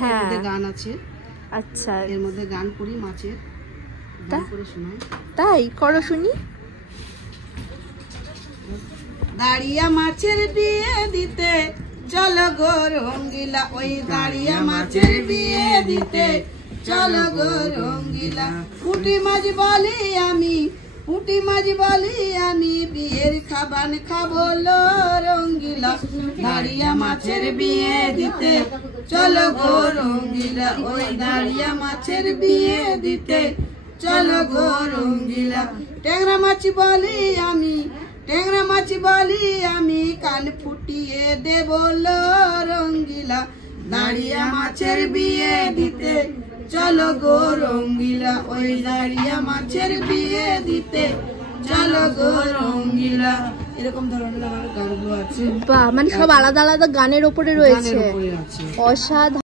হ্যাঁ গান আছে। আচ্ছা এর মধ্যে গান করি মাছের, তাই করো শুনি। দাঁড়িয়া মাছের বিয়ে দিতে চলো গো রঙ্গিলা, ওই দাঁড়িয়া মাছের বিয়ে দিতে চলো গো রঙ্গিলা। পুঁটি মাছ বলি আমি, পুঁটি মাছ বলি আমি, বিয়ের খাবান খাবো লো রঙ্গিলা। দাঁড়িয়া মাছের বিয়ে দিতে চলো গো রঙ্গিলা, ওই দাঁড়িয়া মাছের বিয়ে দিতে চলো গো রঙ্গিলা। ট্যাংরা মাছ বলি আমি, ট্যাংরা মাছ বলি আমি, কান ফুটিয়ে দেব লো রঙ্গিলা। দাঁড়িয়া মাছের বিয়ে দিতে চলো গো রঙ্গিলা, ওই দাঁড়িয়া মাছের বিয়ে দিতে চলো গো রঙ্গিলা, এরকম ধরনের আমার গানগুলো আছে। বাহ, মানে সব আলাদা আলাদা গানের উপরে রয়েছে, অসাধারণ।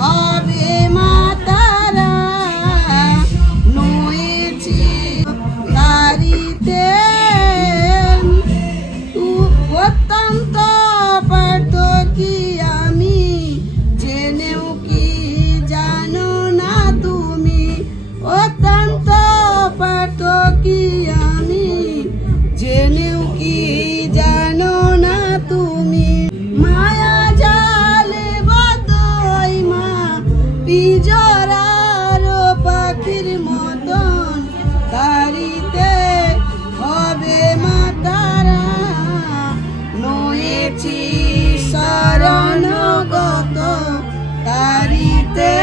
হবে মা তারা নয়েছি তারিতে অত্যন্ত পারত কি আমি জেনেও কি জানো না তুমি, অত্যন্ত পারত কি আমি জেনেও কি জানো না তুমি। মায়া জালে বদই মা পিজরার পাখির মতন তারিতে হবে মা তারা নয়েছি শরণগত তারিতে।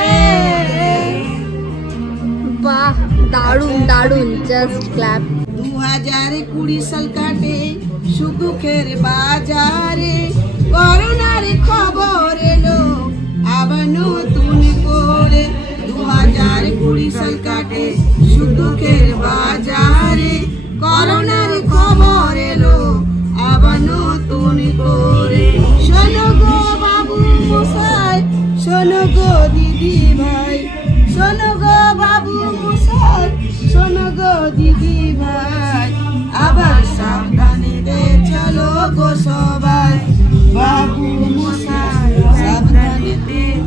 বাহ, দারুণ দারুণ, জাস্ট ক্ল্যাপ। 2020 সাল কাটে সুখের বাজারে, করোনার খবর এলো আবার নতুন করে। 2020 সাল কাটে সুখের বাজারে, করোনার খবর এলো আবার নতুন করে। শোনো গো বাবু মশাই, শোনো গো দিদি ভাই, শোনো গো বাবু মশাই, শোনো গো দিদি ভাই, আবার সাবধানে চলো গো সবাই। বাবু মশাই সাবধানে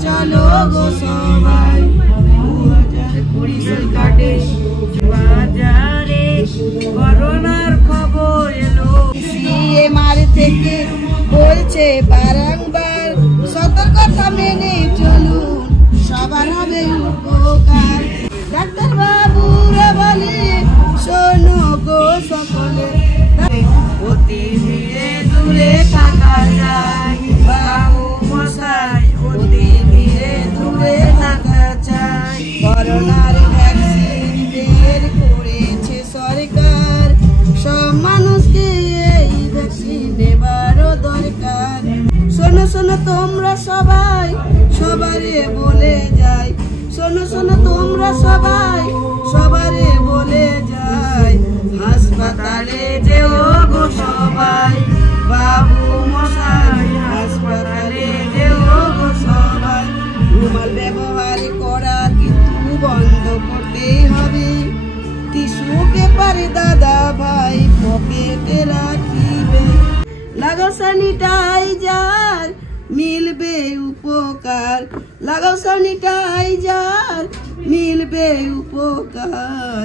চলো গো সবাই। 2020 সাল কাটে বাজারে, করোনার খবর এলো। সিএমআর থেকে বলছে বারংবার সতর্কতা মেনে চলুন, সবার হবে উপকার। ডাক্তার বাবুরা বলে শোনো গো সকলে, অতি ধীরে দূরে থাকা যায়। বাবু মশাই অতি ধীরে দূরে থাকা চাই। করোনার ভ্যাকসিন বের করেছে সরকার, সব মানুষকে এই ভ্যাকসিন নেবারও দরকার। শোনো শোনো তোমরা সবাই, সবারে বলে যাই, শোনো শোনো তোমরা সবাই, সবারে বলে যাই, হাসপাতালে যেও গো সবাই। বাবু মশাই হাসপাতালে যেও গো সবাই। রুমাল ব্যবহার করা কিন্তু বন্ধ করতেই হবে, টিস্যু পেপার দাদা ভাই পকেটে রাখিবে। লাগাও স্যানিটাইজার মিলবে উপকার, লাগাও স্যানিটাইজার মিলবে উপকার।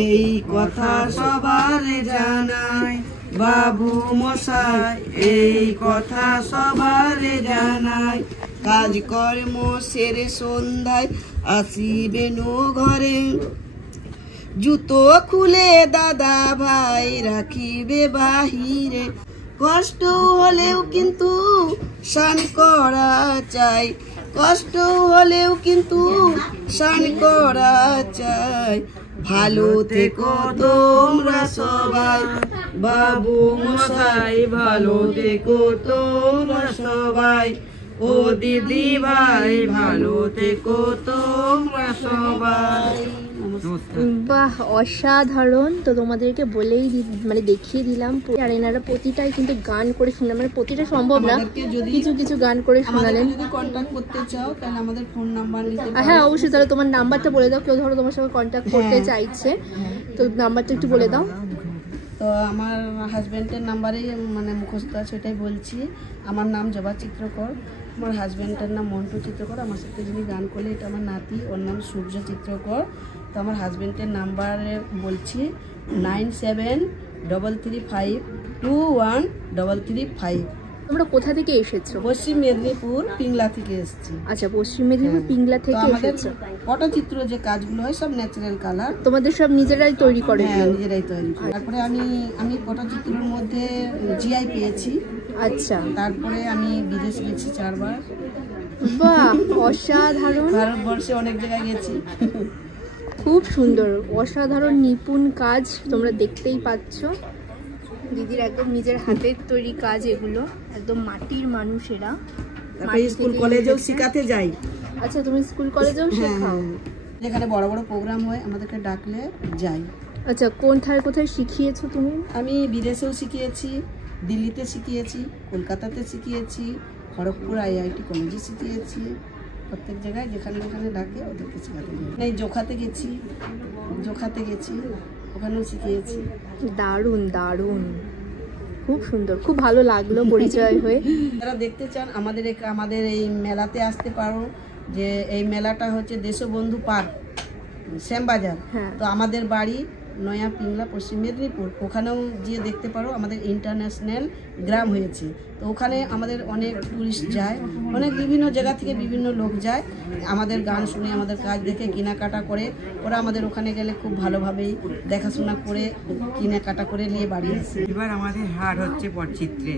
এই কথা সবার জানাই বাবু মশাই, এই কথা সবার জানাই। কাজকর্ম সেরে সন্ধ্যায় আসিবেন ঘরে, জুতো খুলে দাদা ভাই রাখিবে বাহিরে। কষ্ট হলেও কিন্তু স্নান করা চাই, কষ্ট হলেও কিন্তু শান করা চাই। ভালো থেকো তোমরা সবাই, বাবু মশাই ভালো থেকো তোমরা সবাই, ও দিদি ভাই ভালো থেকো তোমরা সবাই। বাহ, অসাধারণ। তো তোমাদেরকে বলেই মানে দেখিয়ে দিলাম। আর এনারা প্রতিটাই কিন্তু গান করে শোনালেন, মানে প্রতিটা সম্ভব না, কিছু কিছু গান করে শোনালেন। যদি কন্টাক্ট করতে চাও তাহলে আমাদের ফোন নাম্বার নিতে পারো। হ্যাঁ অবশ্যই, তাহলে তোমার নাম্বারটা বলে দাও, কেউ ধরো তোমার সঙ্গে কন্ট্যাক্ট করতে চাইছে, তো নাম্বারটা একটু বলে দাও। তো আমার হাজব্যান্ডের নাম্বারেই মানে মুখস্থ আছে, এটাই বলছি। আমার নাম জবা চিত্রকর, আমার হাজব্যান্ডের নাম মন্টু চিত্রকর, আমার সাথে যিনি গান করলে এটা আমার নাতি, ওর নাম সূর্য চিত্রকর। তো আমার হাজব্যান্ডের নাম্বারে বলছি 9773352135। তোমরা কোথা থেকে এসেছো? পশ্চিম মেদিনীপুর পিংলা থেকে এসেছি। আচ্ছা, পশ্চিম মেদিনীপুর পিংলা থেকে এসেছো। পটচিত্র যে কাজগুলো হয় সব ন্যাচারাল কালার তোমাদের সব নিজেরাই তৈরি করে? হ্যাঁ, নিজেরাই তৈরি করি। তারপরে আমি পটচিত্রের মধ্যে জিআই পেয়েছি। আচ্ছা, তারপরে আমি বিদেশ গেছি 4 বার। বাহ, অসাধারণ। ভারতবর্ষে অনেক জায়গায় গেছি। খুব সুন্দর, অসাধারণ নিপুণ কাজ তোমরা দেখতেই পাচ্ছ। দিদির একদম নিজের হাতের তৈরি কাজ এগুলো, একদম মাটির মানুষেরা। স্কুল কলেজেও শেখাতে যাই। আচ্ছা, তুমি স্কুল কলেজেও শেখাও? যেখানে বড় বড় প্রোগ্রাম হয় আমাদেরকে ডাকলে যাই। আচ্ছা, কোথায় শিখিয়েছো তুমি? আমি বিদেশেও শিখিয়েছি, দিল্লিতে শিখিয়েছি, কলকাতাতে শিখিয়েছি, খড়গপুর IIT কলেজে শিখিয়েছি। প্রত্যেক জায়গায় যেখানে যেখানে ডাকে ওদেরকে শেখাতে যাই। এই জোখাতে গেছি, ওখানেও শিখিয়েছি। দারুণ দারুণ, খুব সুন্দর, খুব ভালো লাগলো পরিচয় হয়ে। যারা দেখতে চান আমাদের এই মেলাতে আসতে পারো। যে এই মেলাটা হচ্ছে দেশবন্ধু পার্ক, শ্যামবাজার। তো আমাদের বাড়ি নয়া পিংলা, পশ্চিম মেদিনীপুর। ওখানেও গিয়ে দেখতে পারো, আমাদের ইন্টারন্যাশনাল গ্রাম হয়েছে। তো ওখানে আমাদের অনেক টুরিস্ট যায়, অনেক বিভিন্ন জায়গা থেকে বিভিন্ন লোক যায় আমাদের গান শুনে, আমাদের কাজ দেখে কেনাকাটা করে। ওরা আমাদের ওখানে গেলে খুব ভালোভাবেই দেখাশোনা করে কেনাকাটা করে নিয়ে বাড়ি আসে। এবার আমাদের হাট হচ্ছে পটচিত্রে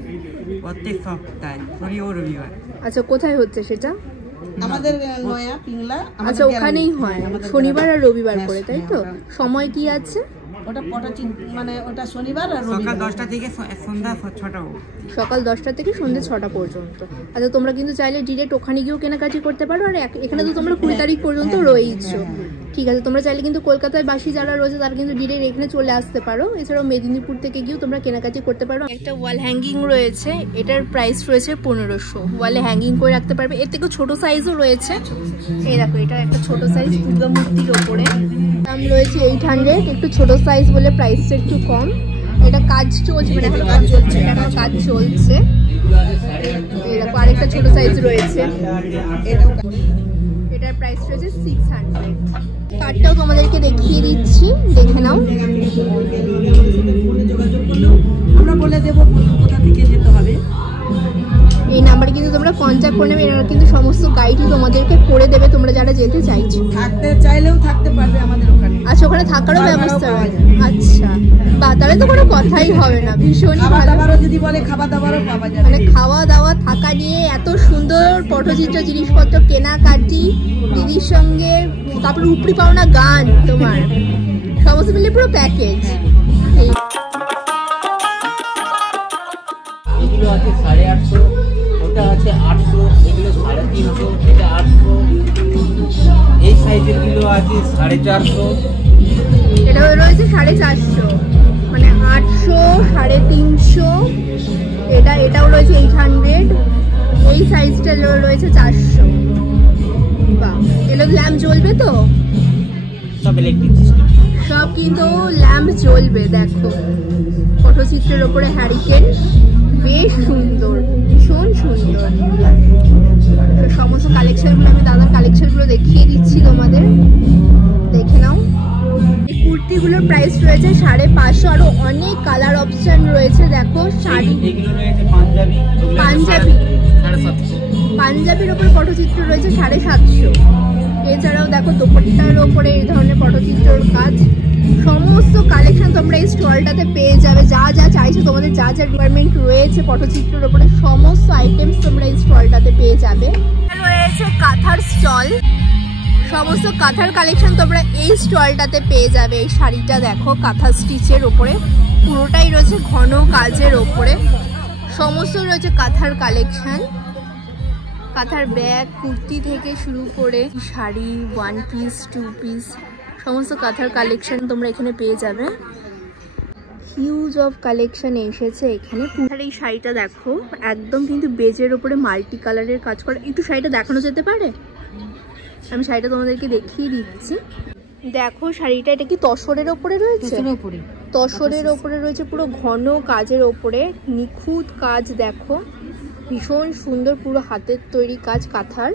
প্রত্যেক সপ্তাহে শনি ও রবিবার। আচ্ছা, কোথায় হচ্ছে সেটা? আমাদের নয়া পিংলা। আচ্ছা, ওখানেই হয় শনিবার আর রবিবার করে, তাই তো? সময় কি আছে? ওটা মানে ওটা শনিবার আর সকাল 10টা থেকে সন্ধ্যা 6টা। সকাল 10টা থেকে সন্ধ্যে 6টা পর্যন্ত। আচ্ছা, তোমরা কিন্তু চাইলে ডিরেক্ট ওখানে গিয়েও কেনাকাটি করতে পারো। আর এখানে তো তোমরা 20 তারিখ পর্যন্ত রয়েইছো। ঠিক আছে, তোমরা চাইলে কিন্তু কলকাতায় বাসী যারা রয়েছে তারা কিন্তু ডিরেক্ট এখানে চলে আসতে পারো। এছাড়াও মেদিনীপুর থেকে গিয়েও তোমরা কেনাকাটি করতে পারো। একটা ওয়াল হ্যাঙ্গিং রয়েছে, এটার প্রাইস রয়েছে 1500। ওয়ালে হ্যাঙ্গিং করে রাখতে পারবে। এর থেকেও ছোট সাইজও রয়েছে। এই দেখো, এটা একটা ছোট সাইজ দুর্গা মূর্তির ওপরে, দাম রয়েছে 800। একটু ছোট সাইজ বলে প্রাইসটা একটু কম। এটা কাজ চলছে, মানে এখন কাজ চলছে, এটা কাজ চলছে। এই দেখো, আরেকটা ছোট সাইজ রয়েছে, এটার প্রাইস রয়েছে 600। কার্ডটাও তোমাদেরকে দেখিয়ে দিচ্ছি, দেখে নাও। আমরা বলে দেবো কোথা থেকে যেতে হবে। এই নাম্বারে কিন্তু তোমরা কন্ট্যাক্ট করে নেবে, এরা কিন্তু সমস্ত গাইডই তোমাদেরকে করে দেবে তোমরা যারা যেতে চাইছো। থাকতে চাইলেও থাকতে পারবে আমাদের ওখানে। আচ্ছা, ওখানে থাকারও ব্যবস্থা আছে? আচ্ছা, বা তাহলে তো কোনো কথাই হবে না, ভীষণই ভালো। যদি বলে খাবার দাবারও পাওয়া যাবে, মানে খাওয়া দাওয়া থাকা নিয়ে এত সুন্দর পটচিত্র জিনিসপত্র কেনাকাটি দিদির সঙ্গে, তারপর উপরি পাওনা গান, তোমার সমস্ত মিলে পুরো প্যাকেজ। এগুলো আছে 850, ওটা আছে 800, এগুলো 350, এটা 800। এই সাইজের গুলো আছে 450। এটা রয়েছে 450, মানে 800, 350। এটাও রয়েছে 800। এই সাইজটা রয়েছে 400। বাহ, এগুলো ল্যাম্প জ্বলবে তো? সব ইলেকট্রিক সিস্টেম, সব কিন্তু ল্যাম্প জ্বলবে। দেখো, পটচিত্রের ওপরে হ্যারিকেন, বেশ সুন্দর, ভীষণ সুন্দর। সমস্ত কালেকশনগুলো আমি দাদার কালেকশনগুলো দেখিয়ে দিচ্ছি তোমাদের, দেখে নাও। এই কুর্তিগুলোর প্রাইস রয়েছে 550। আরো অনেক কালার অপশন রয়েছে। দেখো, শাড়ি, এগুলো রয়েছে পাঞ্জাবির ওপরে পটচিত্র রয়েছে 750। এছাড়াও দেখো, দোপাট্টার ওপরে এই ধরনের পটচিত্রর কাজ, সমস্ত কালেকশন তোমরা এই স্টলটাতে পেয়ে যাবে। যা যা চাইছো, তোমাদের যা যা রিকোয়ারমেন্ট রয়েছে পটচিত্রের উপরে সমস্ত আইটেমস তোমরা এই স্টলটাতে পেয়ে যাবে। রয়েছে কাঁথার স্টল, সমস্ত কাঁথার কালেকশন তোমরা এই স্টলটাতে পেয়ে যাবে। এই শাড়িটা দেখো কাঁথা স্টিচের ওপরে, পুরোটাই রয়েছে ঘন কাজের ওপরে, সমস্ত রয়েছে কাঁথার কালেকশন। কাঁথার ব্যাগ, কুর্তি থেকে শুরু করে শাড়ি, 1 পিস 2 পিস সমস্ত কাঁথার কালেকশন তোমরা এখানে পেয়ে যাবে। হিউজ অফ কালেকশন এসেছে এখানে। আর এই শাড়িটা দেখো একদম কিন্তু বেজের ওপরে মাল্টি কালারের কাজ করা। একটু শাড়িটা দেখানো যেতে পারে? আমি শাড়িটা তোমাদেরকে দেখিয়ে দিচ্ছি। দেখো শাড়িটা, এটা কি তসরের ওপরে রয়েছে? তসরের ওপরে রয়েছে, পুরো ঘন কাজের ওপরে নিখুঁত কাজ। দেখো ভীষণ সুন্দর, পুরো হাতের তৈরি কাজ কাঁথার।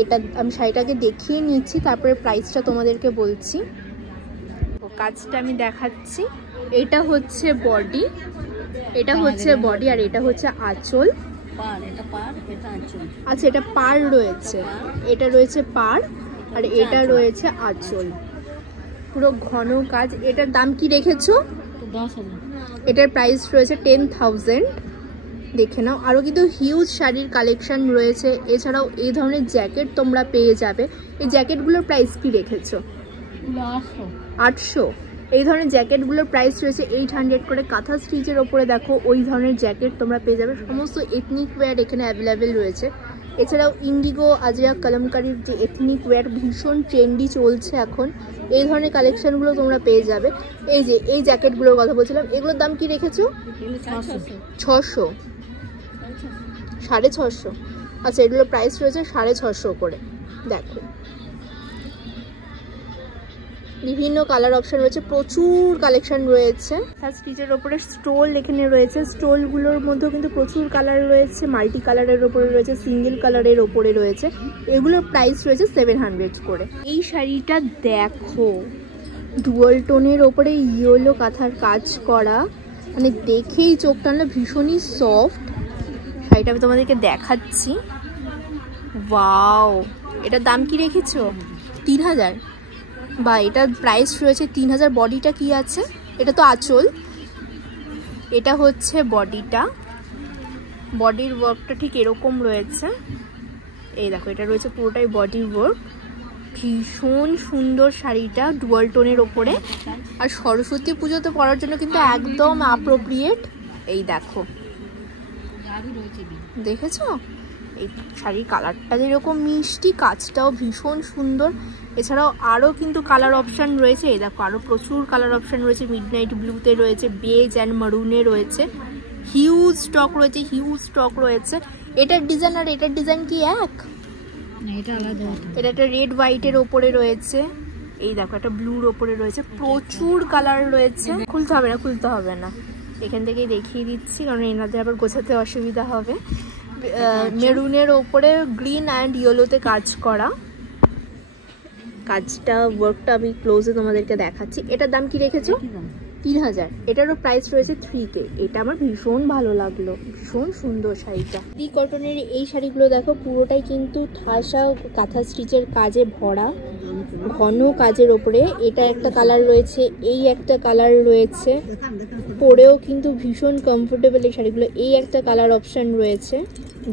এটা আমি শাড়িটাকে দেখিয়ে নিচ্ছি, তারপরে প্রাইসটা তোমাদেরকে বলছি। কাজটা আমি দেখাচ্ছি। এটা হচ্ছে বডি, এটা হচ্ছে বডি, আর এটা হচ্ছে আঁচল। আচ্ছা, এটা পাড় রয়েছে, এটা রয়েছে পাড়, আর এটা রয়েছে আঁচল। পুরো ঘন কাজ। এটার দাম কি রেখেছো? 10,000। এটার প্রাইস রয়েছে 10,000। দেখে নাও। আরও কিন্তু হিউজ শাড়ির কালেকশন রয়েছে। এছাড়াও এই ধরনের জ্যাকেট তোমরা পেয়ে যাবে। এই জ্যাকেটগুলোর প্রাইস কি রেখেছো? 800। এই ধরনের জ্যাকেটগুলোর প্রাইস রয়েছে 800 করে। কাঁথা স্টিচের ওপরে দেখো ওই ধরনের জ্যাকেট তোমরা পেয়ে যাবে। সমস্ত এথনিক ওয়্যার এখানে অ্যাভেলেবেল রয়েছে। এছাড়াও ইন্ডিগো, আজরাক, কলমকারির যে এথনিক ওয়্যার ভীষণ ট্রেন্ডি চলছে এখন, এই ধরনের কালেকশনগুলো তোমরা পেয়ে যাবে। এই যে এই জ্যাকেটগুলোর কথা বলছিলাম, এগুলোর দাম কি রেখেছো? 600, 650। আচ্ছা, এগুলোর প্রাইস রয়েছে 650 করে। দেখো বিভিন্ন কালার অপশন রয়েছে, প্রচুর কালেকশন রয়েছে। স্টিচের ওপরে স্টোল এখানে রয়েছে। স্টোলগুলোর মধ্যেও কিন্তু প্রচুর কালার রয়েছে, মাল্টি কালারের ওপরে রয়েছে, সিঙ্গেল কালারের ওপরে রয়েছে। এগুলোর প্রাইস রয়েছে 700 করে। এই শাড়িটা দেখো ডুয়াল টোনের ওপরে ইয়েলো কাঁথার কাজ করা, মানে দেখেই চোখ টানলো, ভীষণই সফট। শাড়িটা আমি তোমাদেরকে দেখাচ্ছি। ওয়াও, এটার দাম কি রেখেছো? 3000। বা এটার প্রাইস রয়েছে 3000। বডিটা কি আছে? এটা তো আঁচল, এটা হচ্ছে বডিটা। বডির ওয়ার্কটা ঠিক এরকম রয়েছে। এই দেখো, এটা রয়েছে পুরোটাই বডির ওয়ার্ক। ভীষণ সুন্দর শাড়িটা, ডুয়াল টোনের ওপরে। আর সরস্বতী পুজোতে পরার জন্য কিন্তু একদম অ্যাপ্রোপ্রিয়েট। এই দেখো, দেখেছো এই শাড়ির কালারটা যেরকম মিষ্টি, কাজটাও ভীষণ সুন্দর। এছাড়াও আরও কিন্তু কালার অপশান রয়েছে। এই দেখো আরও প্রচুর কালার অপশান রয়েছে। মিডনাইট ব্লুতে রয়েছে, বেজ অ্যান্ড মারুনে রয়েছে। হিউজ স্টক রয়েছে, হিউজ স্টক রয়েছে। এটার ডিজাইন আর এটার ডিজাইন কি এক? এটা আলাদা। এটা একটা রেড হোয়াইটের ওপরে রয়েছে। এই দেখো একটা ব্লুর ওপরে রয়েছে। প্রচুর কালার রয়েছে। খুলতে হবে না, খুলতে হবে না, এখান থেকেই দেখিয়ে দিচ্ছি, কারণ এনাদের আবার গোছাতে অসুবিধা হবে। মেরুনের ওপরে গ্রিন অ্যান্ড ইয়েলোতে কাজ করা। কাজটা ওয়ার্কটা আমি ক্লোজে তোমাদেরকে দেখাচ্ছি। এটার দাম কি রেখেছো? 3000। এটারও প্রাইস রয়েছে 3K। এটা আমার ভীষণ ভালো লাগলো, ভীষণ সুন্দর শাড়িটা। দি কটনের এই শাড়িগুলো দেখো পুরোটাই কিন্তু ঠাসা কাঁথা স্টিচের কাজে ভরা, ঘন কাজের ওপরে। এটা একটা কালার রয়েছে, এই একটা কালার রয়েছে, পরেও কিন্তু ভীষণ কমফোর্টেবল এই শাড়িগুলো। এই একটা কালার অপশান রয়েছে,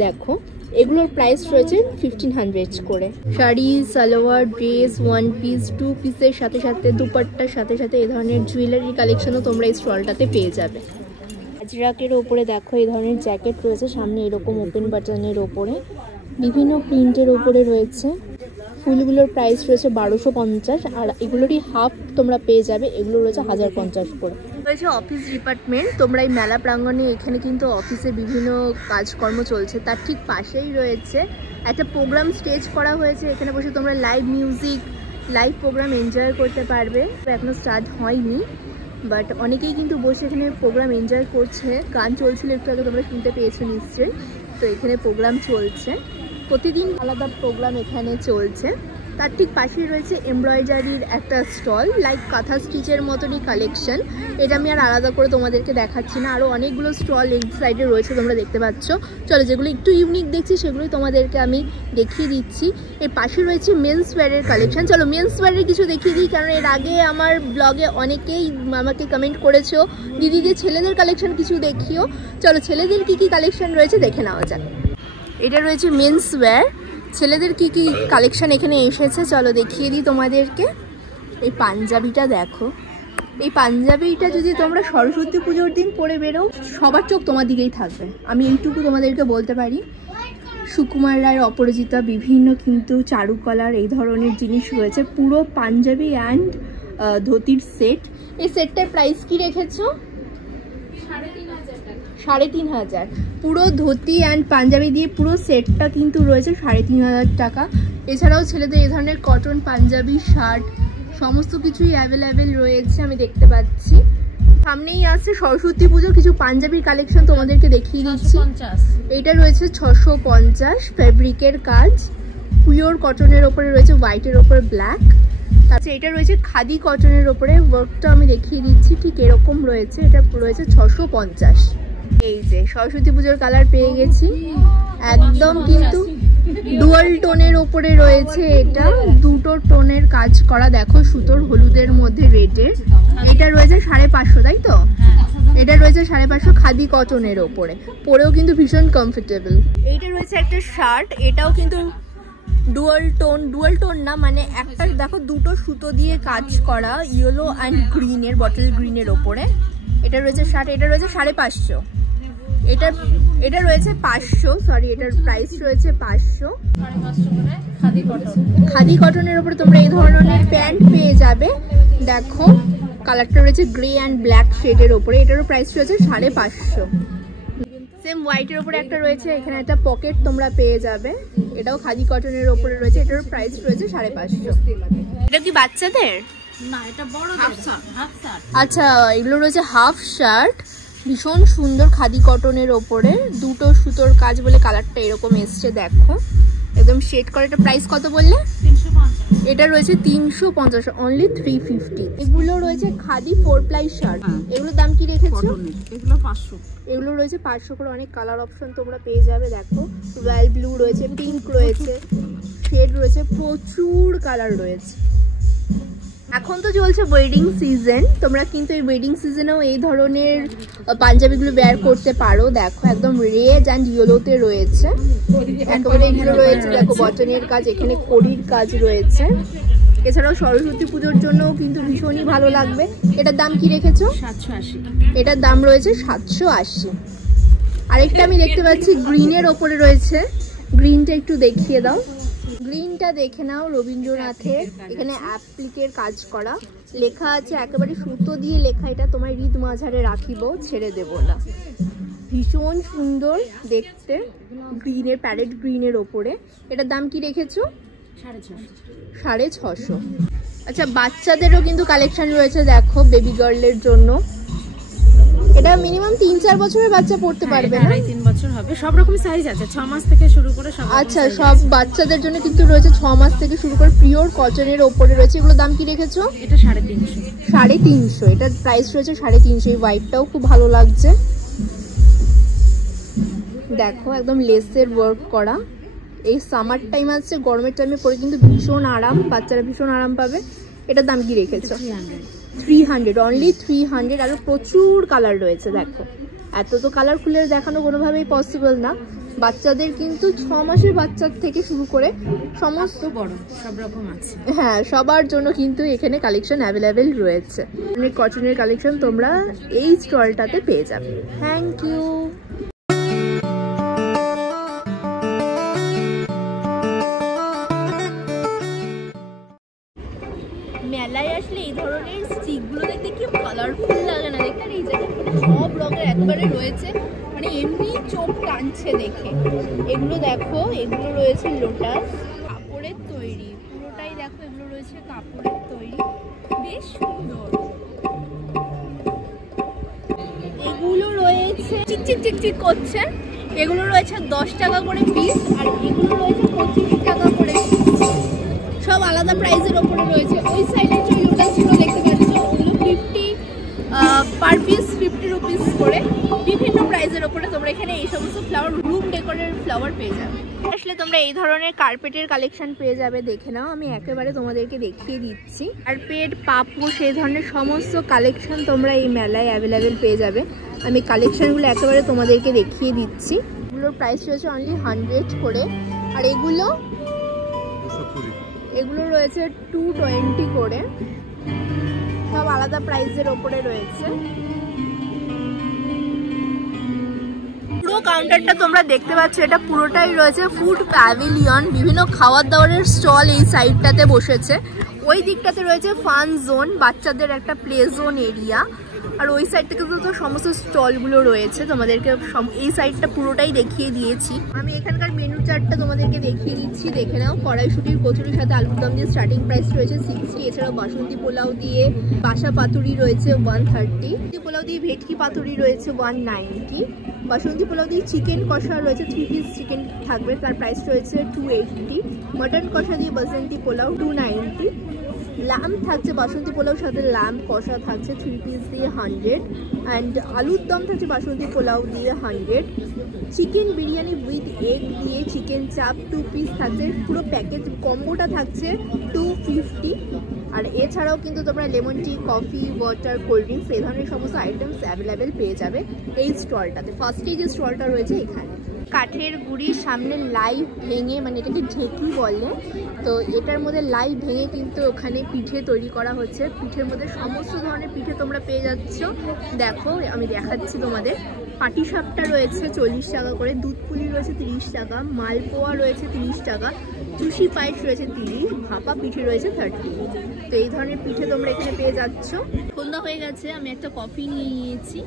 দেখো এগুলোর প্রাইস রয়েছে 1500 করে। শাড়ি, সালোয়ার, ড্রেস, 1 পিস 2 পিসের সাথে সাথে দুপাট্টার সাথে সাথে এই ধরনের জুয়েলারি কালেকশনও তোমরা এই স্টলটাতে পেয়ে যাবে। আজরাকের ওপরে দেখো এই ধরনের জ্যাকেট রয়েছে, সামনে এরকম ওপেন বাটনের ওপরে, বিভিন্ন প্রিন্টের ওপরে রয়েছে। ফুলগুলোর প্রাইস রয়েছে 1250, আর এগুলোরই হাফ তোমরা পেয়ে যাবে। এগুলো রয়েছে 1050 করে। রয়েছে অফিস ডিপার্টমেন্ট। তোমরা এই মেলা প্রাঙ্গণে, এখানে কিন্তু অফিসে বিভিন্ন কাজকর্ম চলছে, তার ঠিক পাশেই রয়েছে একটা প্রোগ্রাম স্টেজ করা হয়েছে। এখানে বসে তোমরা live music, live programme enjoy করতে পারবে। এখনো স্টার্ট হয়নি, বাট অনেকেই কিন্তু বসে এখানে প্রোগ্রাম এনজয় করছে। গান চলছিল একটু আগে, তোমরা শুনতে পেয়েছো নিশ্চয়ই। তো এখানে প্রোগ্রাম চলছে, প্রতিদিন আলাদা প্রোগ্রাম এখানে চলছে। তার ঠিক পাশেই রয়েছে এমব্রয়ডারির একটা স্টল, লাইক কাঁথা স্টিচের মতনই কালেকশন। এটা আমি আর আলাদা করে তোমাদেরকে দেখাচ্ছি না, আরও অনেকগুলো স্টল এই সাইডে রয়েছে তোমরা দেখতে পাচ্ছ। চলো যেগুলো একটু ইউনিক দেখছি সেগুলোই তোমাদেরকে আমি দেখিয়ে দিচ্ছি। এর পাশে রয়েছে মেন্স ওয়্যারের কালেকশন। চলো মেন্স ওয়্যারের কিছু দেখিয়ে দিই, কারণ এর আগে আমার ব্লগে অনেকেই আমাকে কমেন্ট করেছো দিদি যে ছেলেদের কালেকশন কিছু দেখিও। চলো ছেলেদের কি কি কালেকশন রয়েছে দেখে নেওয়া যাক। এটা রয়েছে মেন্স ওয়্যার, ছেলেদের কি কি কালেকশন এখানে এসেছে চলো দেখিয়ে দিই তোমাদেরকে। এই পাঞ্জাবিটা দেখো, এই পাঞ্জাবিটা যদি তোমরা সরস্বতী পুজোর দিন পরে বেরো সবার চোখ তোমার দিকেই থাকবে, আমি এইটুকু তোমাদেরকে বলতে পারি। সুকুমার রায়ের অপরাজিতা বিভিন্ন কিন্তু চারুকলার এই ধরনের জিনিস রয়েছে, পুরো পাঞ্জাবি অ্যান্ড ধুতির সেট। এই সেটটার প্রাইস কি রেখেছো? 3,500। পুরো ধুতি অ্যান্ড পাঞ্জাবি দিয়ে পুরো সেটটা কিন্তু রয়েছে 3,500 টাকা। এছাড়াও ছেলেদের এই ধরনের কটন পাঞ্জাবি, শার্ট সমস্ত কিছুই অ্যাভেলেবেল রয়েছে আমি দেখতে পাচ্ছি। সামনেই আছে সরস্বতী পুজো, কিছু পাঞ্জাবির কালেকশন তোমাদেরকে দেখিয়ে দিচ্ছি। এইটা রয়েছে 650, ফেব্রিকের কাজ, পিওর কটনের ওপরে রয়েছে, হোয়াইটের ওপরে ব্ল্যাক। তারপরে এটা রয়েছে খাদি কটনের ওপরে, ওয়ার্কটা আমি দেখিয়ে দিচ্ছি ঠিক এরকম রয়েছে। এটা রয়েছে 650। এই যে সরস্বতী পুজোর কালার পেয়ে গেছি, একদম কিন্তু ডুয়াল টোনের ওপরে রয়েছে। এটা দুটো টোনের কাজ করা, দেখো সুতোর হলুদের মধ্যে রেডের। এটা রয়েছে 550, তাই তো? এটা রয়েছে 550 খাদি কটনের ওপরে, পরেও কিন্তু ভীষণ কমফোর্টেবল। এইটা রয়েছে একটা শার্ট, এটাও কিন্তু ডুয়াল টোন না, মানে একটা দেখো দুটো সুতো দিয়ে কাজ করা, ইয়েলো অ্যান্ড গ্রিনের, বটল গ্রিনের ওপরে। এটা রয়েছে শার্ট, এটা রয়েছে 550। এটা রয়েছে 500, সরি এটার প্রাইস রয়েছে 500। খাদি কটনের উপরে তোমরা এই ধরনের প্যান্ট পেয়ে যাবে। দেখো কালারটা রয়েছে গ্রে অ্যান্ড ব্ল্যাক শেডের উপরে, এটারও প্রাইস রয়েছে 550। সেম হোয়াইটের উপরে একটা রয়েছে, এখানে একটা পকেট তোমরা পেয়ে যাবে, এটাও খাদি কটনের উপরে রয়েছে, এটারও প্রাইস রয়েছে 550। এটা কি বাচ্চাদের? না, এটা বড় হাফ শার্ট। আচ্ছা এগুলো রয়েছে হাফ শার্ট, ভীষণ সুন্দর খাদি কটনের ওপরে, দুটো সুতোর কাজ বলে কালারটা এরকম এসছে। দেখো একদম শেড করে। এটা প্রাইস কত বললে? 350। এটা রয়েছে 350, অনলি 350। এগুলো রয়েছে খাদি 4-ply শার্ট, এগুলোর দাম কি রেখেছো? এগুলো 500। এগুলো রয়েছে 500 করে। অনেক কালার অপশন তোমরা পেয়ে যাবে। দেখো রয়্যাল ব্লু রয়েছে, পিঙ্ক রয়েছে, শেড রয়েছে, প্রচুর কালার রয়েছে। এখন তো চলছে ওয়েডিং সিজন, তোমরা কিন্তু এই ওয়েডিং সিজনেও এই ধরনের পাঞ্জাবিগুলো বেয়ার করতে পারো। দেখো একদম রেড অ্যান্ড ইয়েলোতে রয়েছে, একেবারে এগুলো রয়েছে। দেখো বটনের কাজ, এখানে কড়ির কাজ রয়েছে। এছাড়াও সরস্বতী পুজোর জন্যও কিন্তু ভীষণই ভালো লাগবে। এটার দাম কি রেখেছো? 780। এটার দাম রয়েছে 780। আরেকটা আমি দেখতে পাচ্ছি গ্রিনের ওপরে রয়েছে, গ্রিনটা একটু দেখিয়ে দাও। গ্রিনটা দেখে নাও, রবীন্দ্রনাথের, এখানে অ্যাপ্লিকের কাজ করা, লেখা আছে একেবারে সুতো দিয়ে লেখা, এটা তোমার হৃদ মাঝারে রাখিব ছেড়ে দেব না। ভীষণ সুন্দর দেখতে, গ্রিনের, প্যারেট গ্রিনের ওপরে। এটার দাম কি রেখেছো? 650। আচ্ছা বাচ্চাদেরও কিন্তু কালেকশন রয়েছে, দেখো বেবি গার্লের জন্য। এটা মিনিমাম 3-4 বছরের বাচ্চা পড়তে পারবে না? 3 বছর হবে। সব রকম সাইজ আছে, 6 মাস থেকে শুরু করে সব। আচ্ছা সব বাচ্চাদের জন্য কিন্তু রয়েছে 6 মাস থেকে শুরু করে, পিওর কটনের ওপরে রয়েছে। এগুলোর দাম কি রেখেছো? এটা 350। 350, এটার প্রাইস রয়েছে 350। এই হোয়াইটটাও খুব ভালো লাগছে, দেখো একদম লেসের ওয়ার্ক করা। এই সামার টাইম আছে, গরমের টাইমে পরে কিন্তু ভীষণ আরাম, বাচ্চারা ভীষণ আরাম পাবে। এটার দাম কি রেখেছো? 300, অনলি 300। আরো প্রচুর কালার রয়েছে। দেখো এত তো কালার খুলে দেখানো কোনোভাবেই পসিবল না। বাচ্চাদের কিন্তু 6 মাসের বাচ্চার থেকে শুরু করে সমস্ত বড় সব রকম আছে। হ্যাঁ সবার জন্য কিন্তু এখানে কালেকশন অ্যাভেলেবেল রয়েছে। অনেক কটনের কালেকশন তোমরা এই স্টলটাতে পেয়ে যাবে। Thank you. মেলায় আসলে এই ধরনের স্টিকগুলো দেখতে কি কালারফুল লাগে না দেখতে? এই জায়গায় সব রঙের একবারে রয়েছে, মানে এমনি চোখ টানছে দেখে। এগুলো দেখো, এগুলো রয়েছে লোটাস, কাপড়ের তৈরি, পুরোটাই দেখো এগুলো রয়েছে কাপড়ের তৈরি, বেশ সুন্দর। এগুলো রয়েছে চিকচিক চিকচিক করছে, এগুলো রয়েছে 10 টাকা করে পিস, আর এগুলো রয়েছে 25 টাকা করে। সব আলাদা প্রাইসের ওপরে রয়েছে। ওই সাইডে যে লোটাসগুলো দেখতে পাচ্ছ ওগুলো 50 পার পিস 50 রুপিস করে বিভিন্ন প্রাইসের ওপরে তোমরা এখানে এই সমস্ত ফ্লাওয়ার রুম ডেকোরের ফ্লাওয়ার পেয়ে যাবে। আসলে তোমরা এই ধরনের কার্পেটের কালেকশন পেয়ে যাবে, দেখে নাও। আমি একেবারে তোমাদেরকে দেখিয়ে দিচ্ছি। কার্পেট, পাপোশ, এই ধরনের সমস্ত কালেকশন তোমরা এই মেলায় অ্যাভেলেবেল পেয়ে যাবে। আমি কালেকশনগুলো একেবারে তোমাদেরকে দেখিয়ে দিচ্ছি। এগুলোর প্রাইস রয়েছে অনলি 100 করে, আর এগুলো রয়েছে 220 করে। সব আলাদা প্রাইসের ওপরে রয়েছে। পুরো কাউন্টারটা তোমরা দেখতে পাচ্ছ, এটা পুরোটাই রয়েছে ফুড প্যাভিলিয়ন। বিভিন্ন খাবার দাবারের স্টল এই সাইডটাতে বসেছে। ওই দিকটাতে রয়েছে ফান জোন, বাচ্চাদের একটা প্লে জোন এরিয়া। আর ওই সাইড থেকে তো সমস্ত স্টলগুলো রয়েছে। তোমাদেরকে এই সাইডটা পুরোটাই দেখিয়ে দিয়েছি। আমি এখানকার মেনু চার্টটা তোমাদেরকে দেখিয়ে দিচ্ছি, দেখে নাও। কড়াইশুটির কচুরির সাথে আলুর দম দিয়ে স্টার্টিং প্রাইস রয়েছে 60। এছাড়াও বাসন্তী পোলাও দিয়ে বাসা পাতুরি রয়েছে 130। পোলাও দিয়ে ভেটকি পাতুরি রয়েছে 190। বাসন্তী পোলাও দিয়ে চিকেন কষা রয়েছে 3 পিস চিকেন থাকবে, তার প্রাইস রয়েছে 280। মটন কষা দিয়ে বাসন্তী পোলাও 290। লাম থাকছে বাসন্তী পোলাও সাথে লাম কষা থাকছে 3 পিস দিয়ে 100। অ্যান্ড আলুর দম থাকছে বাসন্তী পোলাও দিয়ে 100। চিকেন বিরিয়ানি উইথ এগ দিয়ে চিকেন চাপ 2 পিস থাকছে, পুরো প্যাকেজ কম্বোটা থাকছে 250। আর এছাড়াও কিন্তু তোমরা lemon tea, coffee, water, cold drinks এই ধরনের সমস্ত আইটেমস অ্যাভেলেবেল পেয়ে যাবে এই স্টলটাতে। ফার্স্টেই যে স্টলটা রয়েছে এখানে কাঠের গুঁড়ির সামনে লাই ভেঙে, মানে এটাকে ঢেকি বলে, তো এটার মধ্যে লাই ভেঙে কিন্তু ওখানে পিঠে তৈরি করা হচ্ছে। পিঠের মধ্যে সমস্ত ধরনের পিঠে তোমরা পেয়ে যাচ্ছ। দেখো আমি দেখাচ্ছি তোমাদের। পাটিসাপটা রয়েছে 40 টাকা করে, দুধ পুলি রয়েছে 30 টাকা, মালপোয়া রয়েছে 30 টাকা, চুষি পায়েস রয়েছে 30, ভাপা পিঠে রয়েছে 30। তো এই ধরনের পিঠে তোমরা এখানে পেয়ে যাচ্ছ। সন্ধ্যা হয়ে গেছে, আমি একটা কফি নিয়ে নিয়েছি।